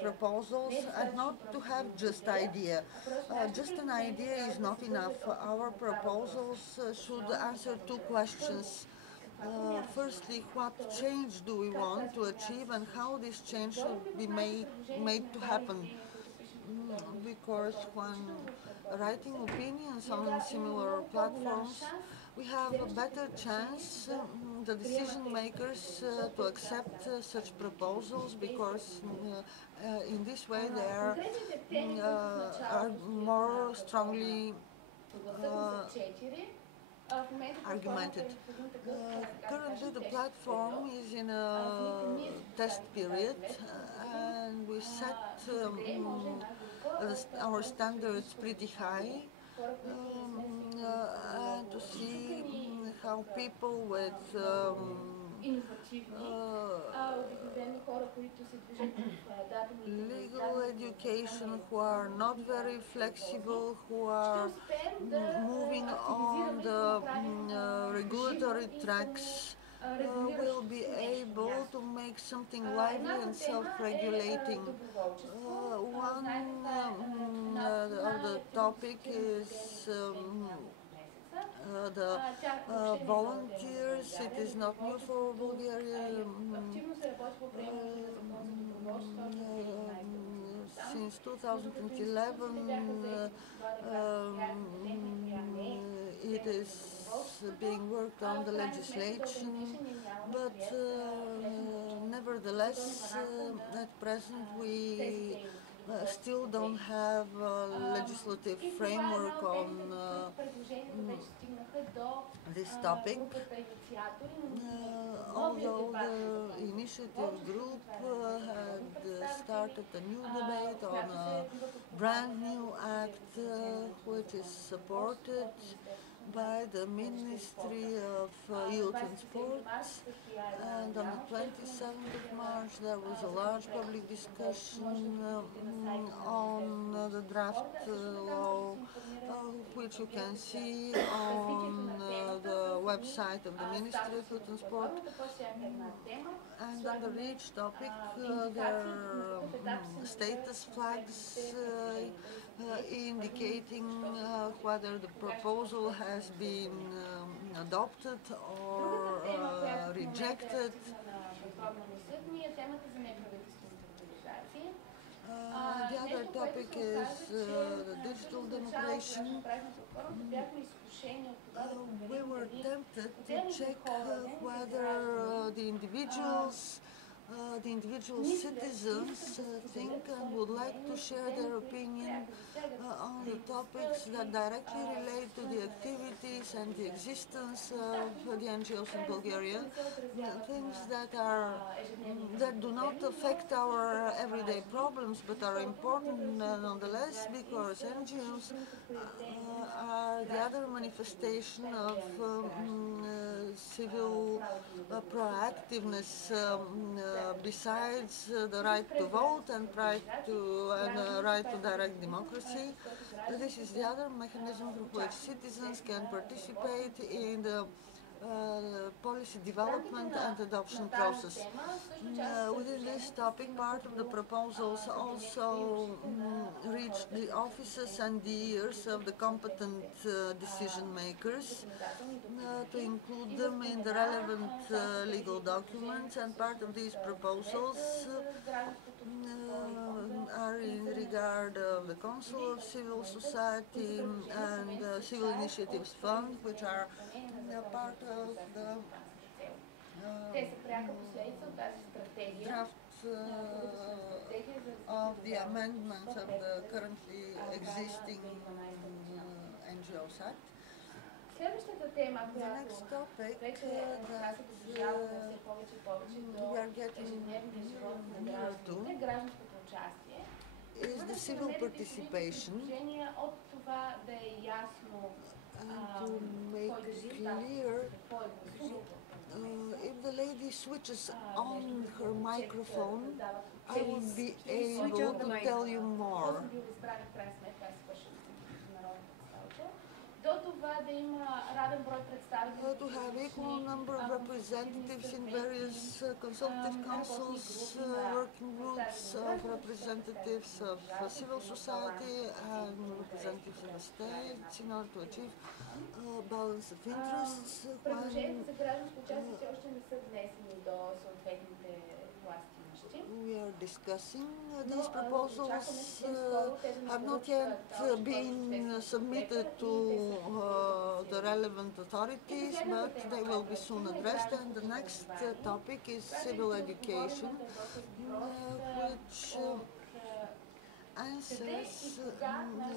proposals, and not to have just idea. Just an idea is not enough. Our proposals should answer two questions. Firstly, what change do we want to achieve, and how this change should be made to happen? Because when writing opinions on similar platforms, we have a better chance, the decision makers, to accept such proposals, because in this way they are more strongly argumented. Currently the platform is in a test period, and we set our standards pretty high, and to see how people with legal education who are not very flexible, who are moving on the regulatory tracks, will be able to make something lively and self-regulating. One of the topic is the volunteers. It is not new for Bulgaria. Since 2011, it is being worked on the legislation, but nevertheless, at present we still don't have a legislative framework on this topic. Although the initiative group had started a new debate on a brand new act which is supported by the Ministry of Youth and Sports, and on the 27th of March there was a large public discussion on the draft law, which you can see on the website of the Ministry of Youth and Sport. And under each topic there are status flags indicating whether the proposal has been adopted or rejected. The other topic is the digital democracy. We were tempted to check whether the individual citizens think and would like to share their opinion on the topics that directly relate to the activities and the existence of the NGOs in Bulgaria, things that do not affect our everyday problems but are important nonetheless, because NGOs are the other manifestation of civil proactiveness, besides the right to vote and right to direct democracy. This is the other mechanism through which citizens can participate in the policy development and adoption process. Within this topic, part of the proposals also reach the offices and the ears of the competent decision makers to include them in the relevant legal documents, and part of these proposals are in regard of the Council of Civil Society and Civil Initiatives Fund, which are part of the draft of the amendments of the currently existing NGOs Act. The next topic that we are getting nearer to is the civil participation, and to make clear, if the lady switches on her microphone, I will be able to tell you more. To have equal number of representatives in various consultative councils, working groups of representatives of civil society and representatives of the states, in order to achieve balance of interests. We are discussing these proposals, have not yet been submitted to the relevant authorities, but they will be soon addressed. And the next topic is civil education, which answers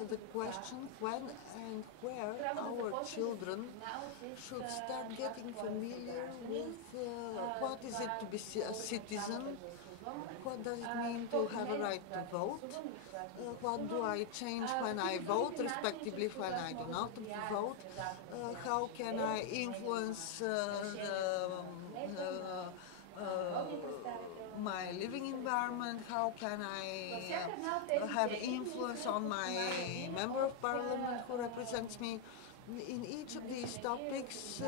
the question when and where our children should start getting familiar with what is it to be a citizen, What does it mean to have a right to vote? What do I change when I vote, respectively when I do not vote? How can I influence my living environment? How can I have influence on my member of parliament who represents me? In each of these topics,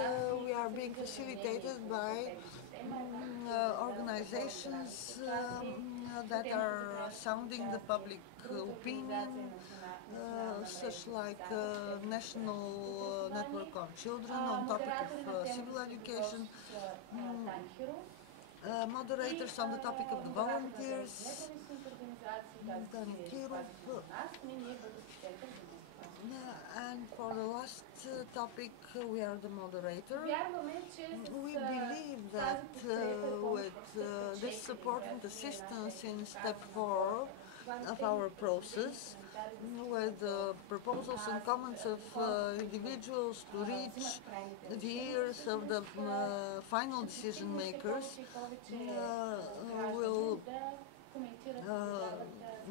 we are being facilitated by organizations that are sounding the public opinion, such like National Network on Children on topic of civil education, moderators on the topic of the volunteers, Dani Kirov, and for the last topic, we are the moderator. We believe that with this support and assistance in step 4 of our process, with the proposals and comments of individuals to reach the ears of the final decision makers, will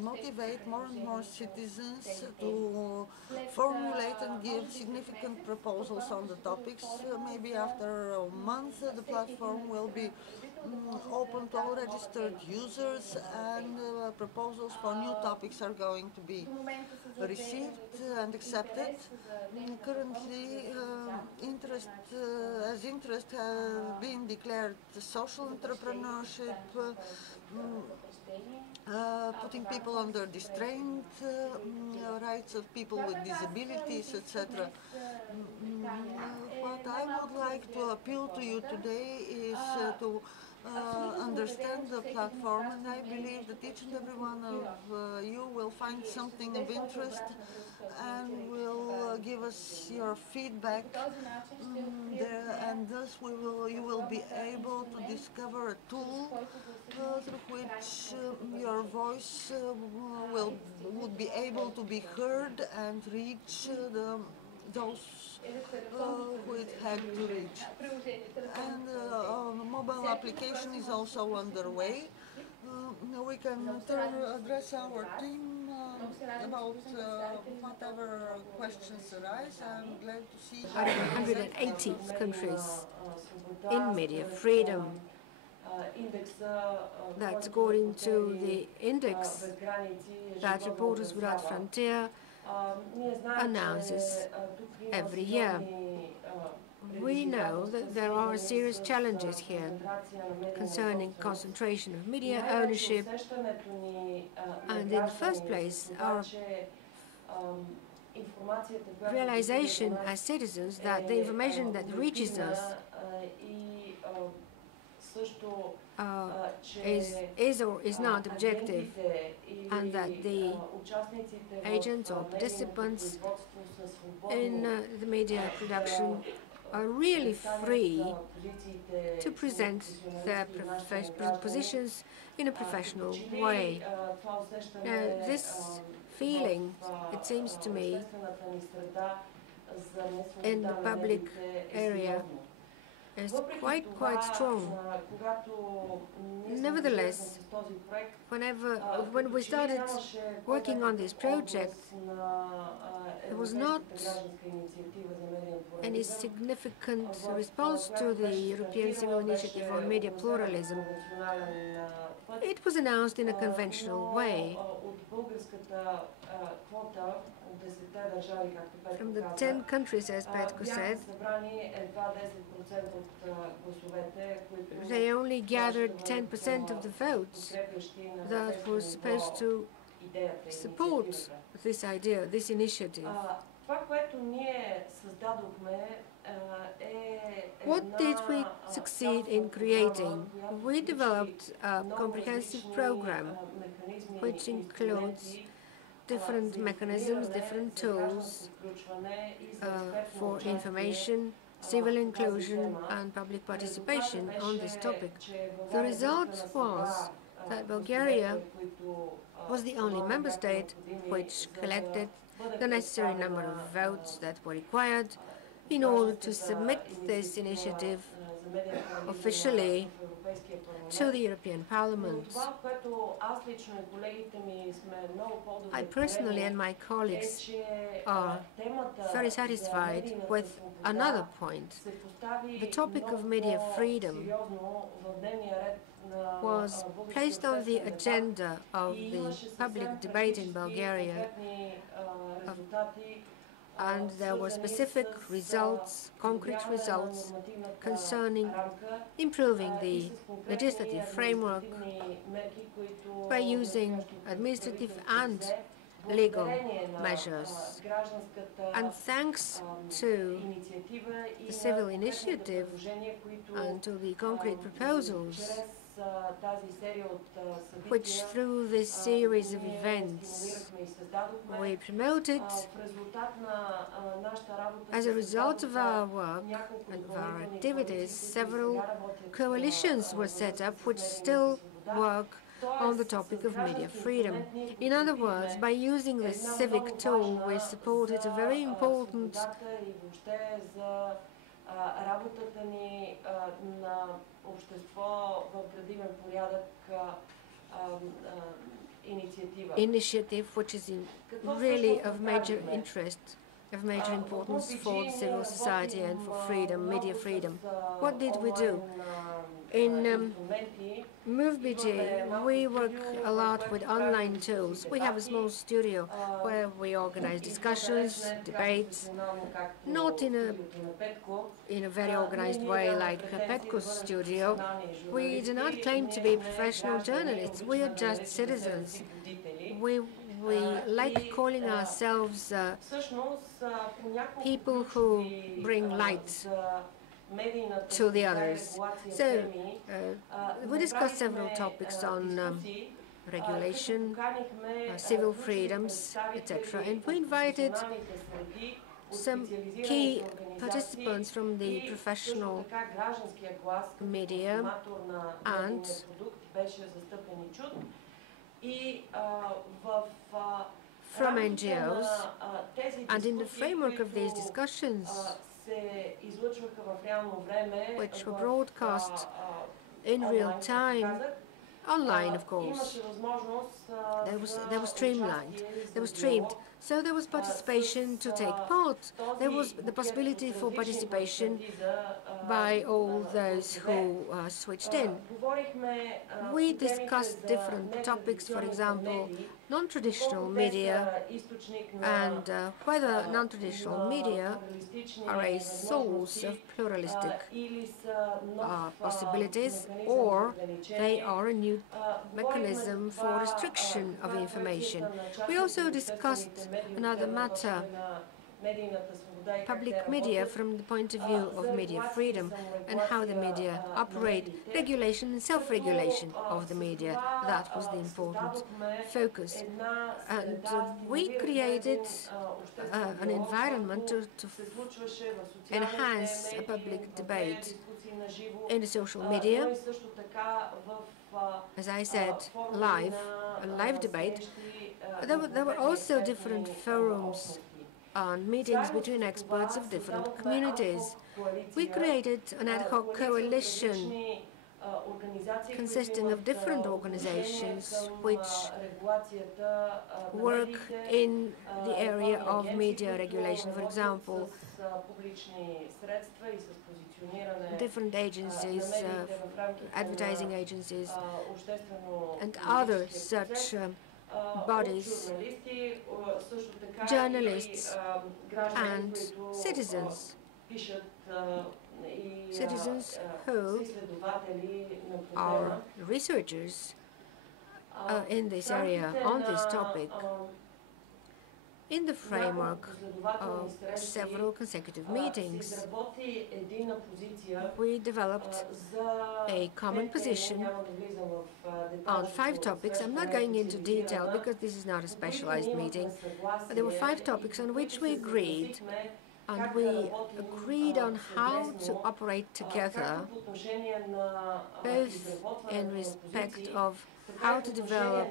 motivate more and more citizens to formulate and give significant proposals on the topics. Maybe after a month, the platform will be open to all registered users, and proposals for new topics are going to be received and accepted. Currently, interest have been declared social entrepreneurship, putting people under restraint, rights of people with disabilities, etc. What I would like to appeal to you today is to understand the platform, and I believe that each and every one of you will find something of interest and will give us your feedback there, and thus you will be able to discover a tool through which your voice would be able to be heard and reach those who it had to reach. And a mobile application is also underway. We can address our team about whatever questions arise. I'm glad to see 180 countries in media freedom. That's according to the index that Reporters Without Frontier announces every year. We know that there are serious challenges here concerning concentration of media ownership, and in the first place, our realization as citizens that the information that reaches us is or is not objective, and that the agents or participants in the media production are really free to present their positions in a professional way. This feeling, it seems to me, in the public area is quite strong. Nevertheless, when we started working on this project, there was not any significant response to the European Civil Initiative on Media Pluralism. It was announced in a conventional way. From the 10 countries, as Petko said, they only gathered 10% of the votes that were supposed to support this idea, this initiative. What did we succeed in creating? We developed a comprehensive program which includes different mechanisms, different tools for information, civil inclusion and public participation on this topic. The result was that Bulgaria was the only member state which collected the necessary number of votes that were required in order to submit this initiative officially to the European Parliament. I personally and my colleagues are very satisfied with another point. The topic of media freedom was placed on the agenda of the public debate in Bulgaria, and there were specific results, concrete results, concerning improving the legislative framework by using administrative and legal measures. And thanks to the civil initiative and to the concrete proposals, which through this series of events we promoted, as a result of our work and of our activities, several coalitions were set up which still work on the topic of media freedom. In other words, by using this civic tool, we supported a very important initiative which is really of major interest, of major importance for civil society and for freedom, media freedom. What did we do? In MoveBG, we work a lot with online tools. We have a small studio where we organize discussions, debates, not in a very organized way like Petko's studio. We do not claim to be professional journalists. We are just citizens. We like calling ourselves people who bring light to the others. So we discussed several topics on regulation, civil freedoms, etc. And we invited some key participants from the professional media and from NGOs. And in the framework of these discussions, which were broadcast in real time, online, of course. They were streamlined. They were streamed. So there was participation to take part. There was the possibility for participation by all those who switched in. We discussed different topics, for example, non-traditional media and whether non-traditional media are a source of pluralistic possibilities or they are a new mechanism for restriction of information. We also discussed another matter, public media from the point of view of media freedom and how the media operate, regulation and self-regulation of the media. That was the important focus. And we created an environment to enhance a public debate in the social media. As I said, a live debate. There were also different forums and meetings between experts of different communities. We created an ad hoc coalition consisting of different organizations which work in the area of media regulation. For example, different agencies, advertising agencies, and other such bodies, journalists and citizens. Citizens who are researchers in this area, on this topic. In the framework of several consecutive meetings, we developed a common position on 5 topics. I'm not going into detail because this is not a specialized meeting. But there were 5 topics on which we agreed, and we agreed on how to operate together, both in respect of how to develop,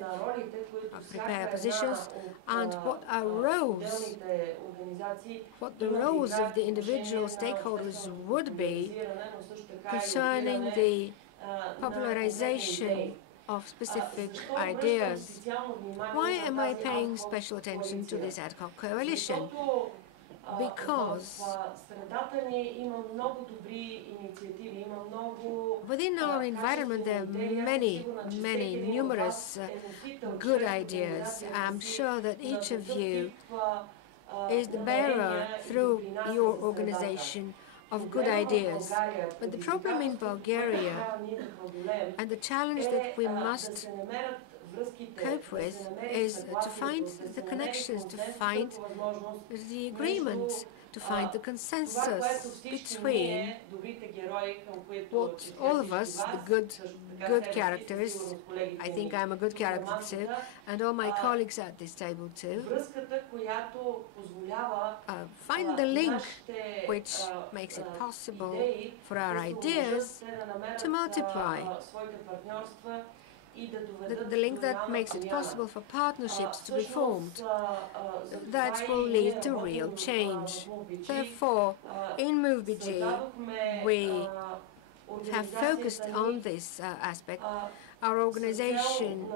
prepare positions, and what the roles of the individual stakeholders would be concerning the popularization of specific ideas. Why am I paying special attention to this ad hoc coalition? Because within our environment there are many numerous good ideas. I'm sure that each of you is the bearer through your organization of good ideas. But the problem in Bulgaria and the challenge that we must cope with is to find the connections, to find the agreements, to find the consensus between what all of us, the good characters, I think I'm a good character too, and all my colleagues at this table too, find the link which makes it possible for our ideas to multiply. The link that makes it possible for partnerships to be formed that will lead to real change. Therefore, in MoveBG, we have focused on this aspect. Our organization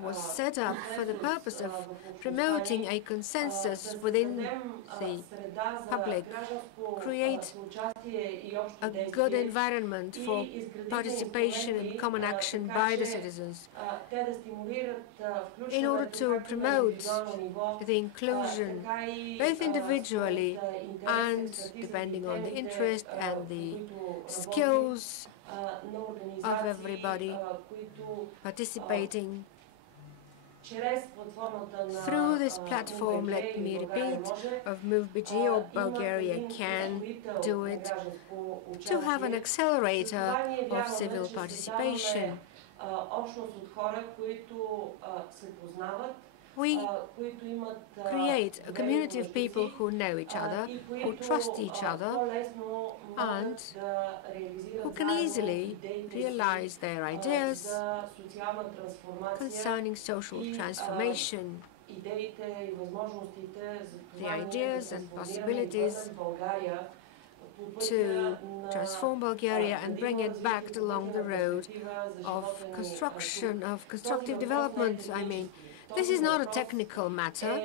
was set up for the purpose of promoting a consensus within the public, create a good environment for participation and common action by the citizens, in order to promote the inclusion, both individually and depending on the interest and the skills of everybody participating. Through this platform, let me repeat, of MoveBG, or Bulgaria Can Do It, to have an accelerator of civil participation. We create a community of people who know each other, who trust each other, and who can easily realize their ideas concerning social transformation, the ideas and possibilities to transform Bulgaria and bring it back along the road of construction, of constructive development. I mean, this is not a technical matter.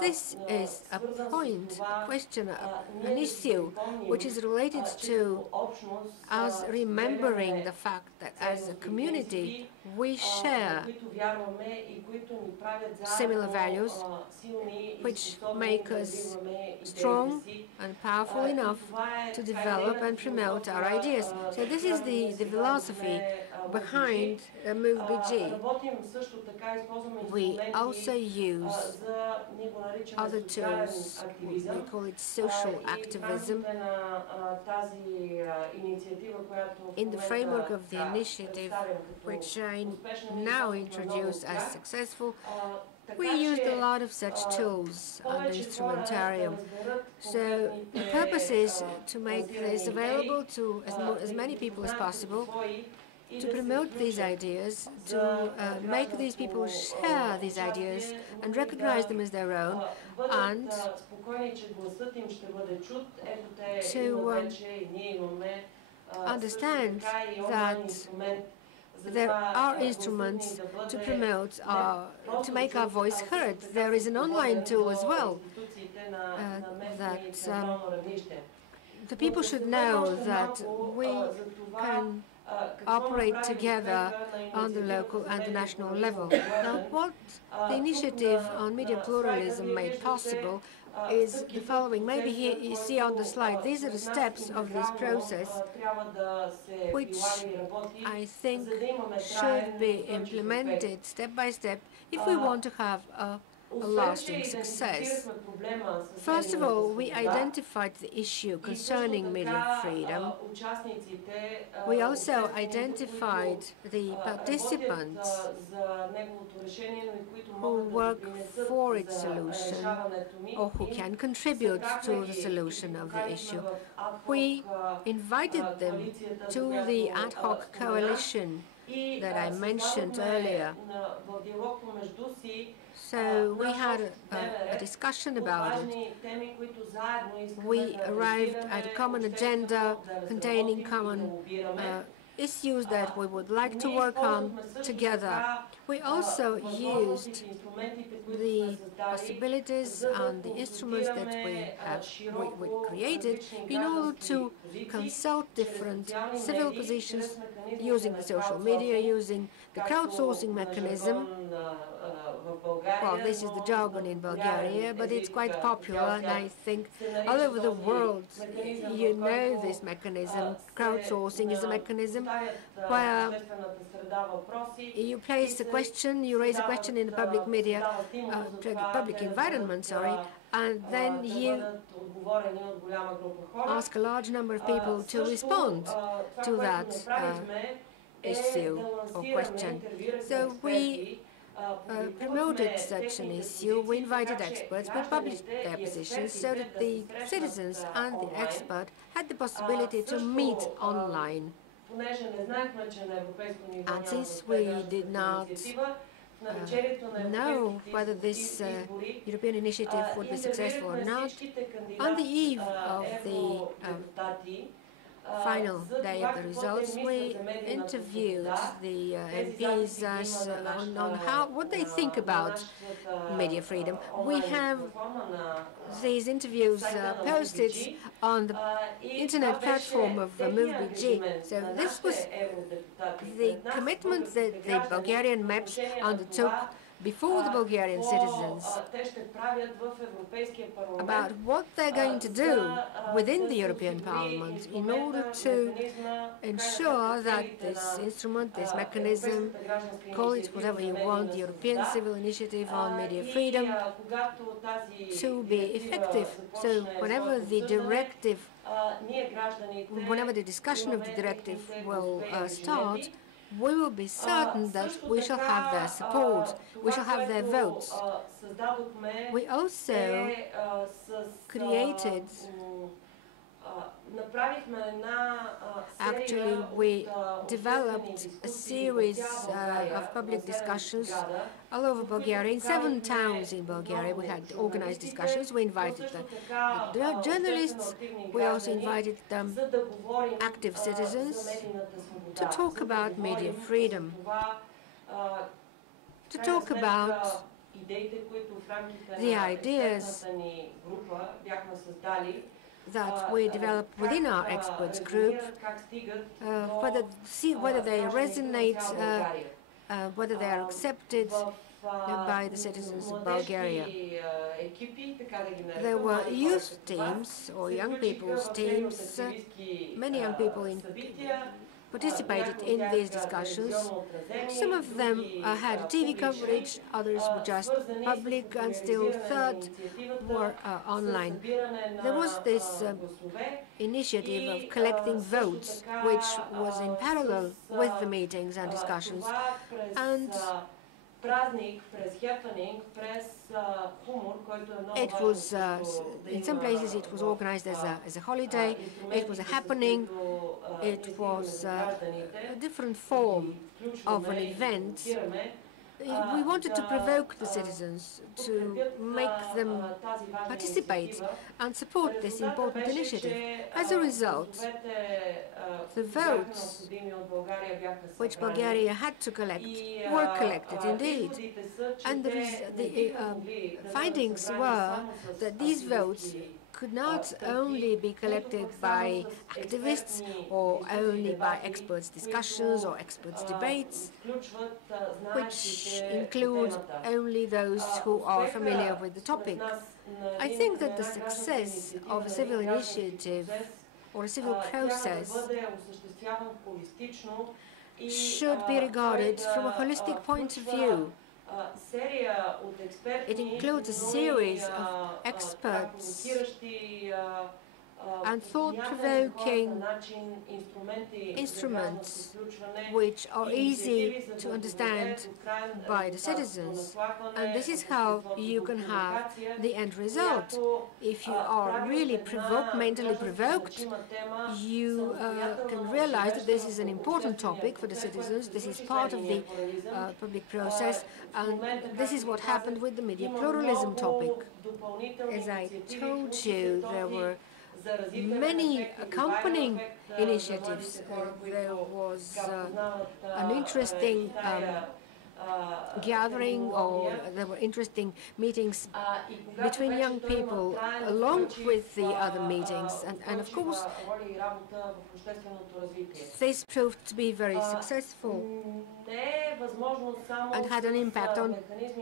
This is a point, a question, an issue which is related to us remembering the fact that as a community we share similar values which make us strong and powerful enough to develop and promote our ideas. So this is the philosophy behind MoveBG. We also use other tools. We call it social activism. In the framework of the initiative, which I now introduce as successful, we used a lot of such tools on the instrumentarium. So the purpose is to make this available to as many people as possible, to promote these ideas, to make these people share these ideas and recognize them as their own, and to understand that there are instruments to promote, to make our voice heard. There is an online tool as well that the people should know that we can operate together on the local and the national level. Now, what the initiative on media pluralism made possible is the following. Maybe here you see on the slide, these are the steps of this process, which I think should be implemented step by step if we want to have a lasting success. First of all, we identified the issue concerning media freedom. We also identified the participants who work for its solution or who can contribute to the solution of the issue. We invited them to the ad hoc coalition that I mentioned earlier. So we had a discussion about it. We arrived at a common agenda containing common issues that we would like to work on together. We also used the possibilities and the instruments that we created in order to consult different civil positions using the social media, using the crowdsourcing mechanism. Well, this is the jargon in Bulgaria, but it's quite popular, and I think all over the world you know this mechanism. Crowdsourcing is a mechanism where you place a question, you raise a question in the public media, public environment, sorry, and then you ask a large number of people to respond to that issue or question. So we promoted such an issue. We invited experts. We published their positions so that the citizens and the expert had the possibility to meet online. And since we did not know whether this European initiative would be successful or not, on the eve of the final day of the results, we interviewed the MPs on what they think about media freedom. We have these interviews posted on the internet platform of MoveBG. So this was the commitment that the Bulgarian MEPs undertook before the Bulgarian citizens about what they're going to do within the European Parliament in order to ensure that this instrument, this mechanism, call it whatever you want, the European Civil Initiative on Media Freedom, to be effective. So whenever the discussion of the directive will start, we will be certain that we shall have their support, we shall have their votes. We also created, actually we developed a series of public discussions all over Bulgaria. In 7 towns in Bulgaria we had organized discussions. We invited the journalists, we also invited active citizens to talk about media freedom, to talk about the ideas that we developed within our experts group, whether they resonate, whether they are accepted by the citizens of Bulgaria. There were youth teams or young people's teams. Many young people participated in these discussions. Some of them had TV coverage, others were just public, and still third were online. There was this initiative of collecting votes, which was in parallel with the meetings and discussions. And it was, in some places it was organized as a holiday, it was a happening, it was a different form of an event. We wanted to provoke the citizens, to make them participate and support this important initiative. As a result, the votes which Bulgaria had to collect were collected indeed. And the findings were that these votes could not only be collected by activists or only by experts' discussions or experts' debates, which include only those who are familiar with the topic. I think that the success of a civil initiative or a civil process should be regarded from a holistic point of view. It includes a series of experts and thought-provoking instruments which are easy to understand by the citizens. And this is how you can have the end result. If you are really mentally provoked, you can realize that this is an important topic for the citizens. This is part of the public process, and this is what happened with the media pluralism topic. As I told you, there were many accompanying initiatives. There was an interesting gathering, or there were interesting meetings between young people along with the other meetings, and of course this proved to be very successful and had an impact on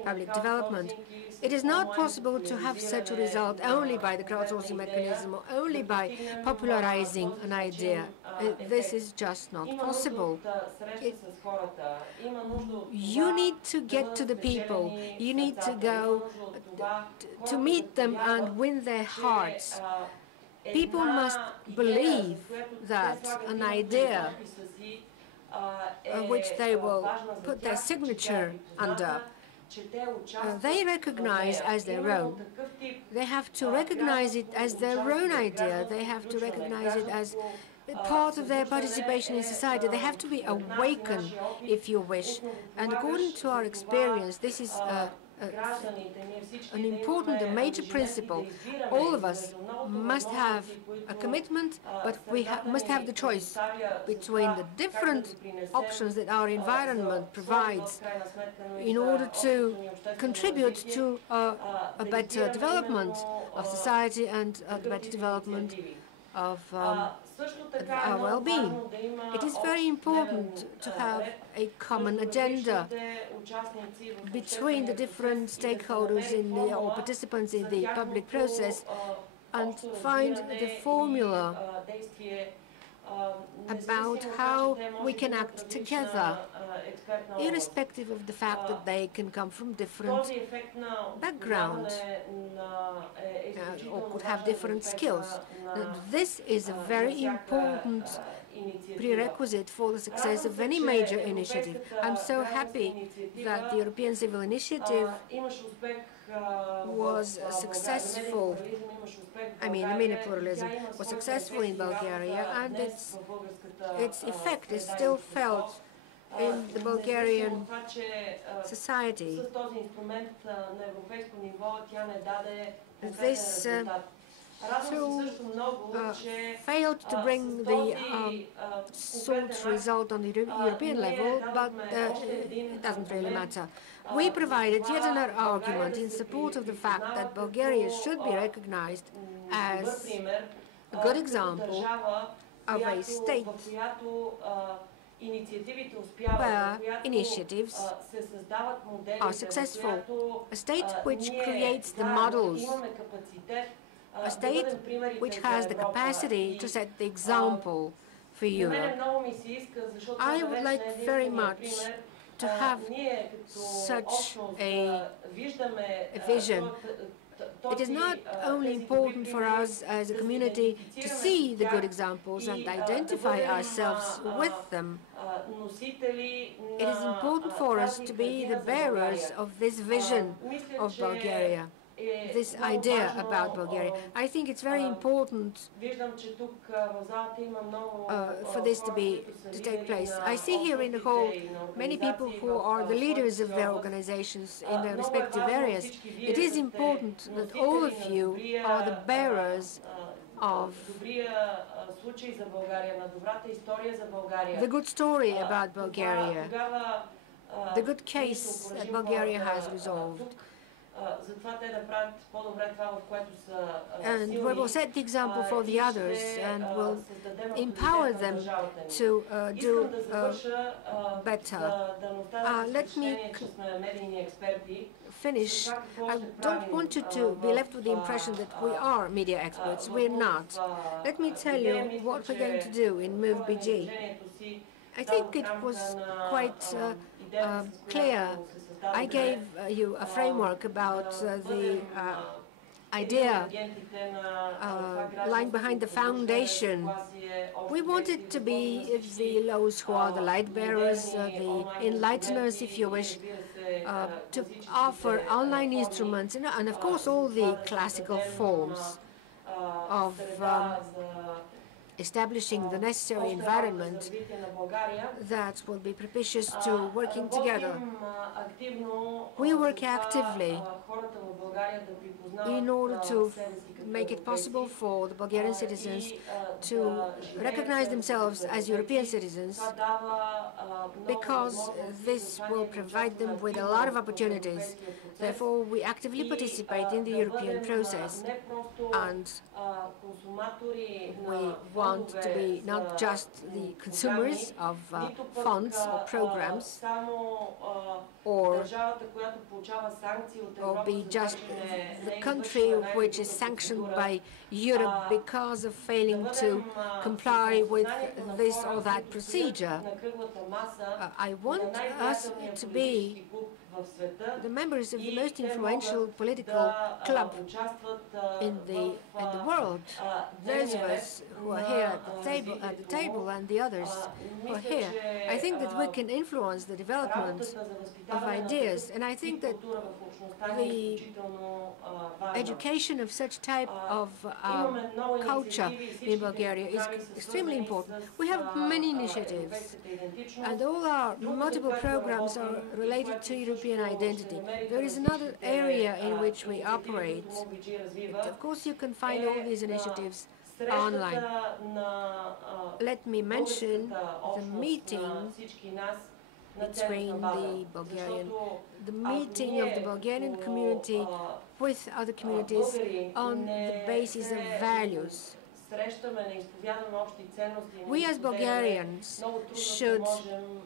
public development. It is not possible to have such a result only by the crowdsourcing mechanism or only by popularizing an idea. This is just not possible. You need to get to the people. You need to go to meet them and win their hearts. People must believe that an idea which they will put their signature under, they recognize as their own. They have to recognize it as their own idea. They have to recognize it as part of their participation in society. They have to be awakened, if you wish. And according to our experience, this is an important, a major principle. All of us must have a commitment, but we must have the choice between the different options that our environment provides in order to contribute to a better development of society and a better development of our well-being. It is very important to have a common agenda between the different stakeholders or participants in the public process, and find the formula about how we can act together, irrespective of the fact that they can come from different backgrounds or could have different skills. This is a very important prerequisite for the success of any major initiative. I'm so happy that the European Civil Initiative was successful. I mean, the media pluralism was successful in Bulgaria, and its effect is still felt in the Bulgarian society. This tool failed to bring the sought result on the European level, but it doesn't really matter. We provided yet another argument in support of the fact that Bulgaria should be recognized as a good example of a state where initiatives are successful, a state which creates the models, a state which has the capacity to set the example for Europe. I would like very much to have such a vision. It is not only important for us as a community to see the good examples and identify ourselves with them. It is important for us to be the bearers of this vision of Bulgaria, this idea about Bulgaria. I think it's very important for this to take place. I see here in the hall many people who are the leaders of their organizations in their respective areas. It is important that all of you are the bearers of the good story about Bulgaria, the good case that Bulgaria has resolved. And we will set the example for the others and will empower them to do better. Let me finish. I don't want you to be left with the impression that we are media experts. We're not. Let me tell you what we're going to do in MoveBG. I think it was quite clear. I gave you a framework about the idea lying behind the foundation. We want it to be the those who are the light bearers, the enlighteners, if you wish, to offer online instruments and of course all the classical forms of establishing the necessary environment that will be propitious to working together. We work actively in order to make it possible for the Bulgarian citizens to recognize themselves as European citizens, because this will provide them with a lot of opportunities. Therefore, we actively participate in the European process, and we want to be not just the consumers of funds or programs, or be just the country which is sanctioned by Europe because of failing to comply with this or that procedure. I want us to be the members of the most influential political club in the world. Those of us who are here at the table, and the others who are here, I think that we can influence the development of ideas, and I think that the education of such type of culture in Bulgaria is extremely important. We have many initiatives, and all our multiple programs are related to European identity. There is another area in which we operate. Of course, you can find all these initiatives online. Let me mention the meeting between the meeting of the Bulgarian community with other communities on the basis of values. We as Bulgarians should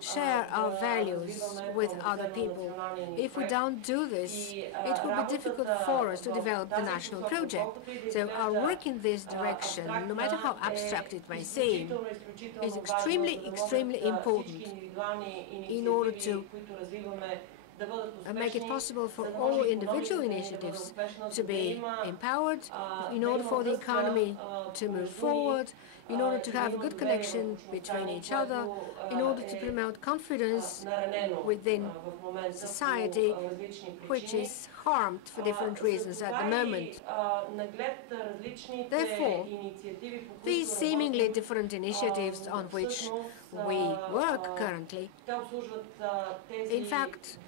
share our values with other people. If we don't do this, it will be difficult for us to develop the national project. So our work in this direction, no matter how abstract it may seem, is extremely important in order to make it possible for all individual initiatives to be empowered, in order for the economy to move forward, in order to have a good connection between each other, in order to promote confidence within society, which is harmed for different reasons at the moment. Therefore, these seemingly different initiatives on which we work currently, in fact,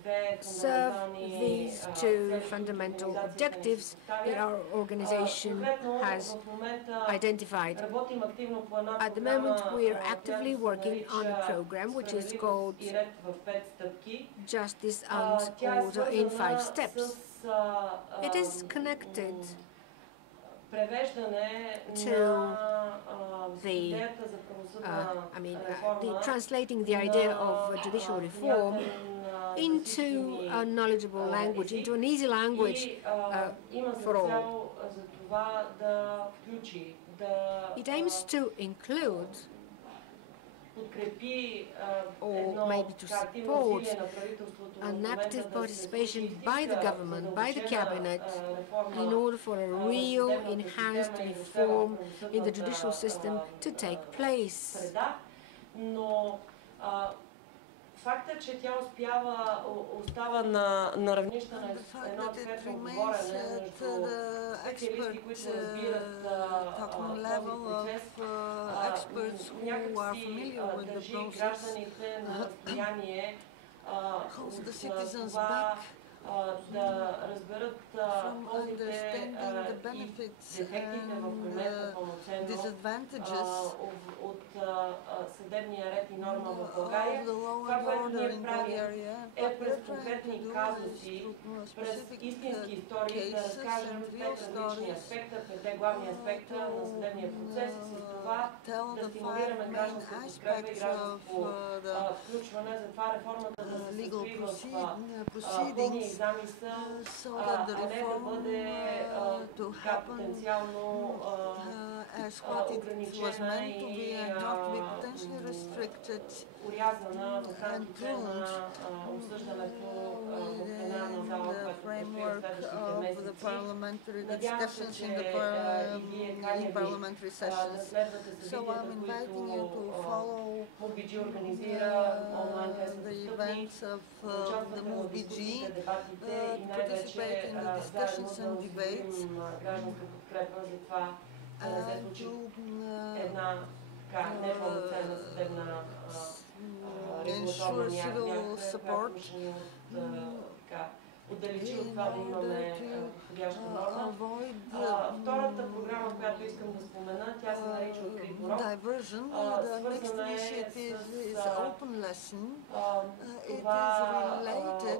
serve these two fundamental objectives that our organization has identified. At the moment, we are actively working on a program which is called Justice and Order in 5 Steps. It is connected to the translating the idea of judicial reform into a knowledgeable language, into an easy language for all. It aims to include, or maybe to support, an active participation by the government, by the cabinet, in order for a real enhanced reform in the judicial system to take place. Фактът, че тя остава на равнища на едно експертно говорене между специалисти, които разбират този процес, някакси държи гражданите на разстояние да разберат ползите и дефектите в момента пълноценно от съдебния ред и норма в България. Това, което ние правим, е през конкретни казуси, през истински истории, да разкажем 5 различни аспекта, 5 главни аспекта на съдебния процес и с това да стимулираме гражданска подкрепа и гражданско включване. Затова реформата да се състои в пълни замисъл, а не да бъде потенциално ограничена и урязвана в рамките на обсъждането в пленарна зала, което предстои следващите месеци. parliamentary Надявам се, discussions че in the и вие каня parliamentary да sessions. следвате So събитията, I'm inviting you to които follow MoveBG организира, онлайн те са the достъпни, events of да the участвате в MoveBG, дискусиите, дебатите и to най-вече participate in the заедно discussions да and осигурим debates, гражданска подкрепа за това да не се and случи to една непълноценна съдебна регулаторна ensure civil мярка, support която ще ни отдалечи от in това да имаме order подходяща to норма. avoid Втората програма, която искам да спомена, тя се нарича Открит урок. diversion. The next Свързана е initiative is с Open Lesson. It is това related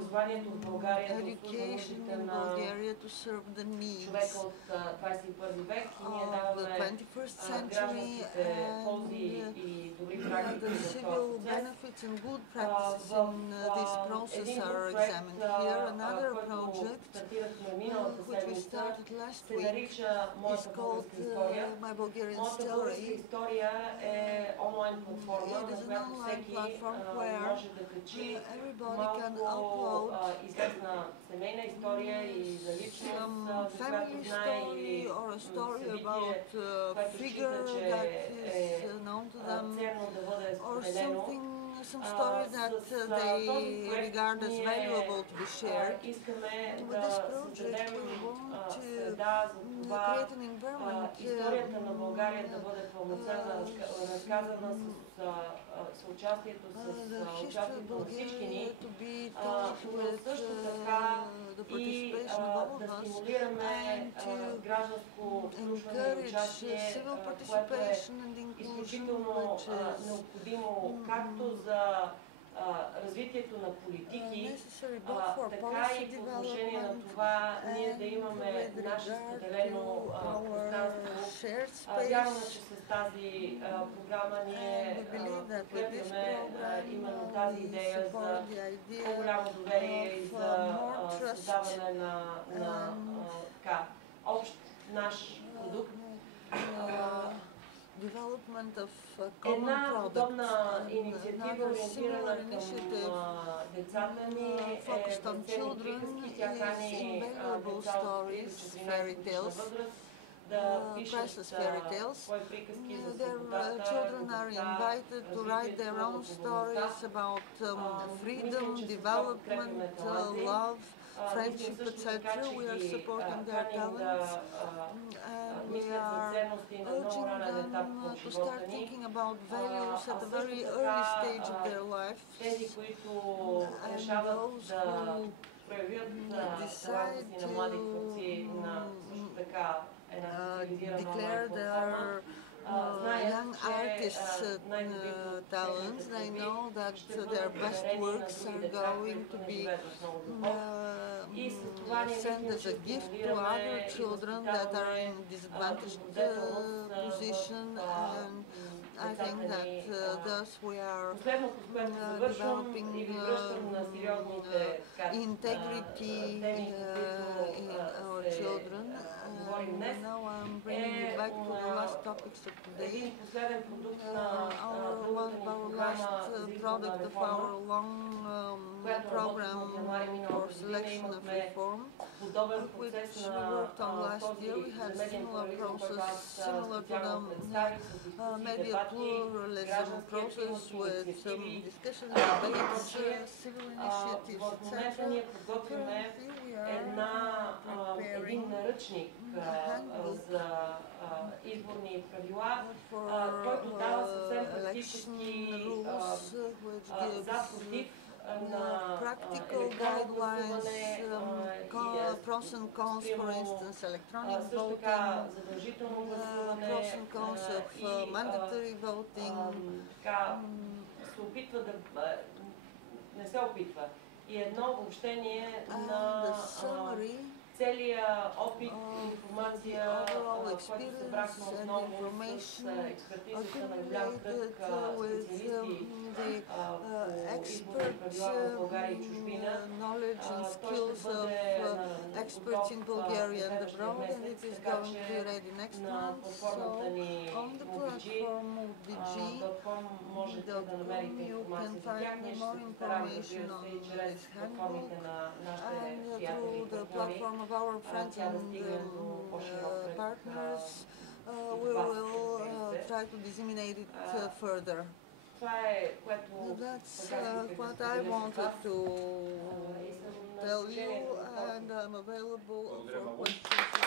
образованието в България да обслужва education нуждите in на Bulgaria to serve the needs човека от 21 век и ние of the даваме 21st century гражданските ползи and и добри the практики в civil този процес. benefits and good practices in this process are examined here. Another project стартирахме миналата which we седмица started last се week нарича is Моята called българска история. My Bulgarian Моята българска Story. история е онлайн платформа, It на is an която online всеки platform where може да качи everybody can малко upload известна семейна история и за личност, some за която family знае story или or a story събитие, about a което figure счита, че that е is known to them, ценно да бъде or споделено. some story that they regard as valuable to be shared. Искаме With да this project, създадем we want среда за to това create an environment историята на България да бъде пълноценна, разказана с участието the history of участието на всички ни, Bulgaria to be told но with също така the и participation of all да of us, стимулираме and to гражданско включване и encourage участие, civil което е participation and inclusion, изключително which is необходимо както за развитието на политики, necessary both for така policy и по отношение на development това ние да and имаме with наше regard споделено to our пространство. shared Вярвам, space. че с тази програма ние We believe that with this подкрепяме program именно тази we идея за support the idea по-голямо доверие и of за more trust създаване на общ наш продукт. development of common Една product. подобна инициатива, Another ориентирана similar към initiative децата ни, focused on безценни children приказки. Тя is кани invaluable деца от 3 stories, до 14 fairy годишна tales, възраст да пишат priceless fairy tales. свои приказки за Their свободата, children are любовта, invited to write their own stories about freedom, development, love, friendship, etc. We are supporting their talents and we are urging them to start thinking about values at a very early stage of their life. Тези, които And решават those да who проявят decide таланта си на млади творци на също така една специализирана declare онлайн платформа, their young artists' talents. They know that their best works are going to be sent as a gift to other children that are in disadvantaged position, and I think that thus we are developing integrity in our children. Now I'm bringing you back to the last topics of today. Our last product of our long program for selection of reform, which we worked on last year. We had a similar process, similar to the media pluralism process with some discussions, debates, civil initiatives, etc. Currently we are един preparing наръчник за изборни правила, for който дава съвсем election практически rules, which за gives против на practical guidelines, pros and cons, for instance, electronic също така voting, задължително гласуване pros and cons of и mandatory voting. така се опитва да не се опитва. И едно обобщение на целия опит, информация, overall който събрахме experience and отново с information експертизата на голям кръг accumulated with специалисти the по изборни expert правила в България и чужбина. knowledge and Той ще skills of бъде experts in Bulgaria and следващия abroad, and it месец, is така going to be че ready next на month. платформата So ни on the MobiG platform MobiG.com можете да намерите you can информация за тях. find Ние ще more се постараем, разбира information се, и on чрез this платформите handbook на нашите and приятели through и the партньори platform of our friends тя да and стигне до по-широк кръг partners. We вас, will разбира се. try to disseminate it further. Това е, което That's сега исках да what I споделя с wanted вас. to И съм на tell you, разположение за въпроси. and I'm available Благодаря for много. questions.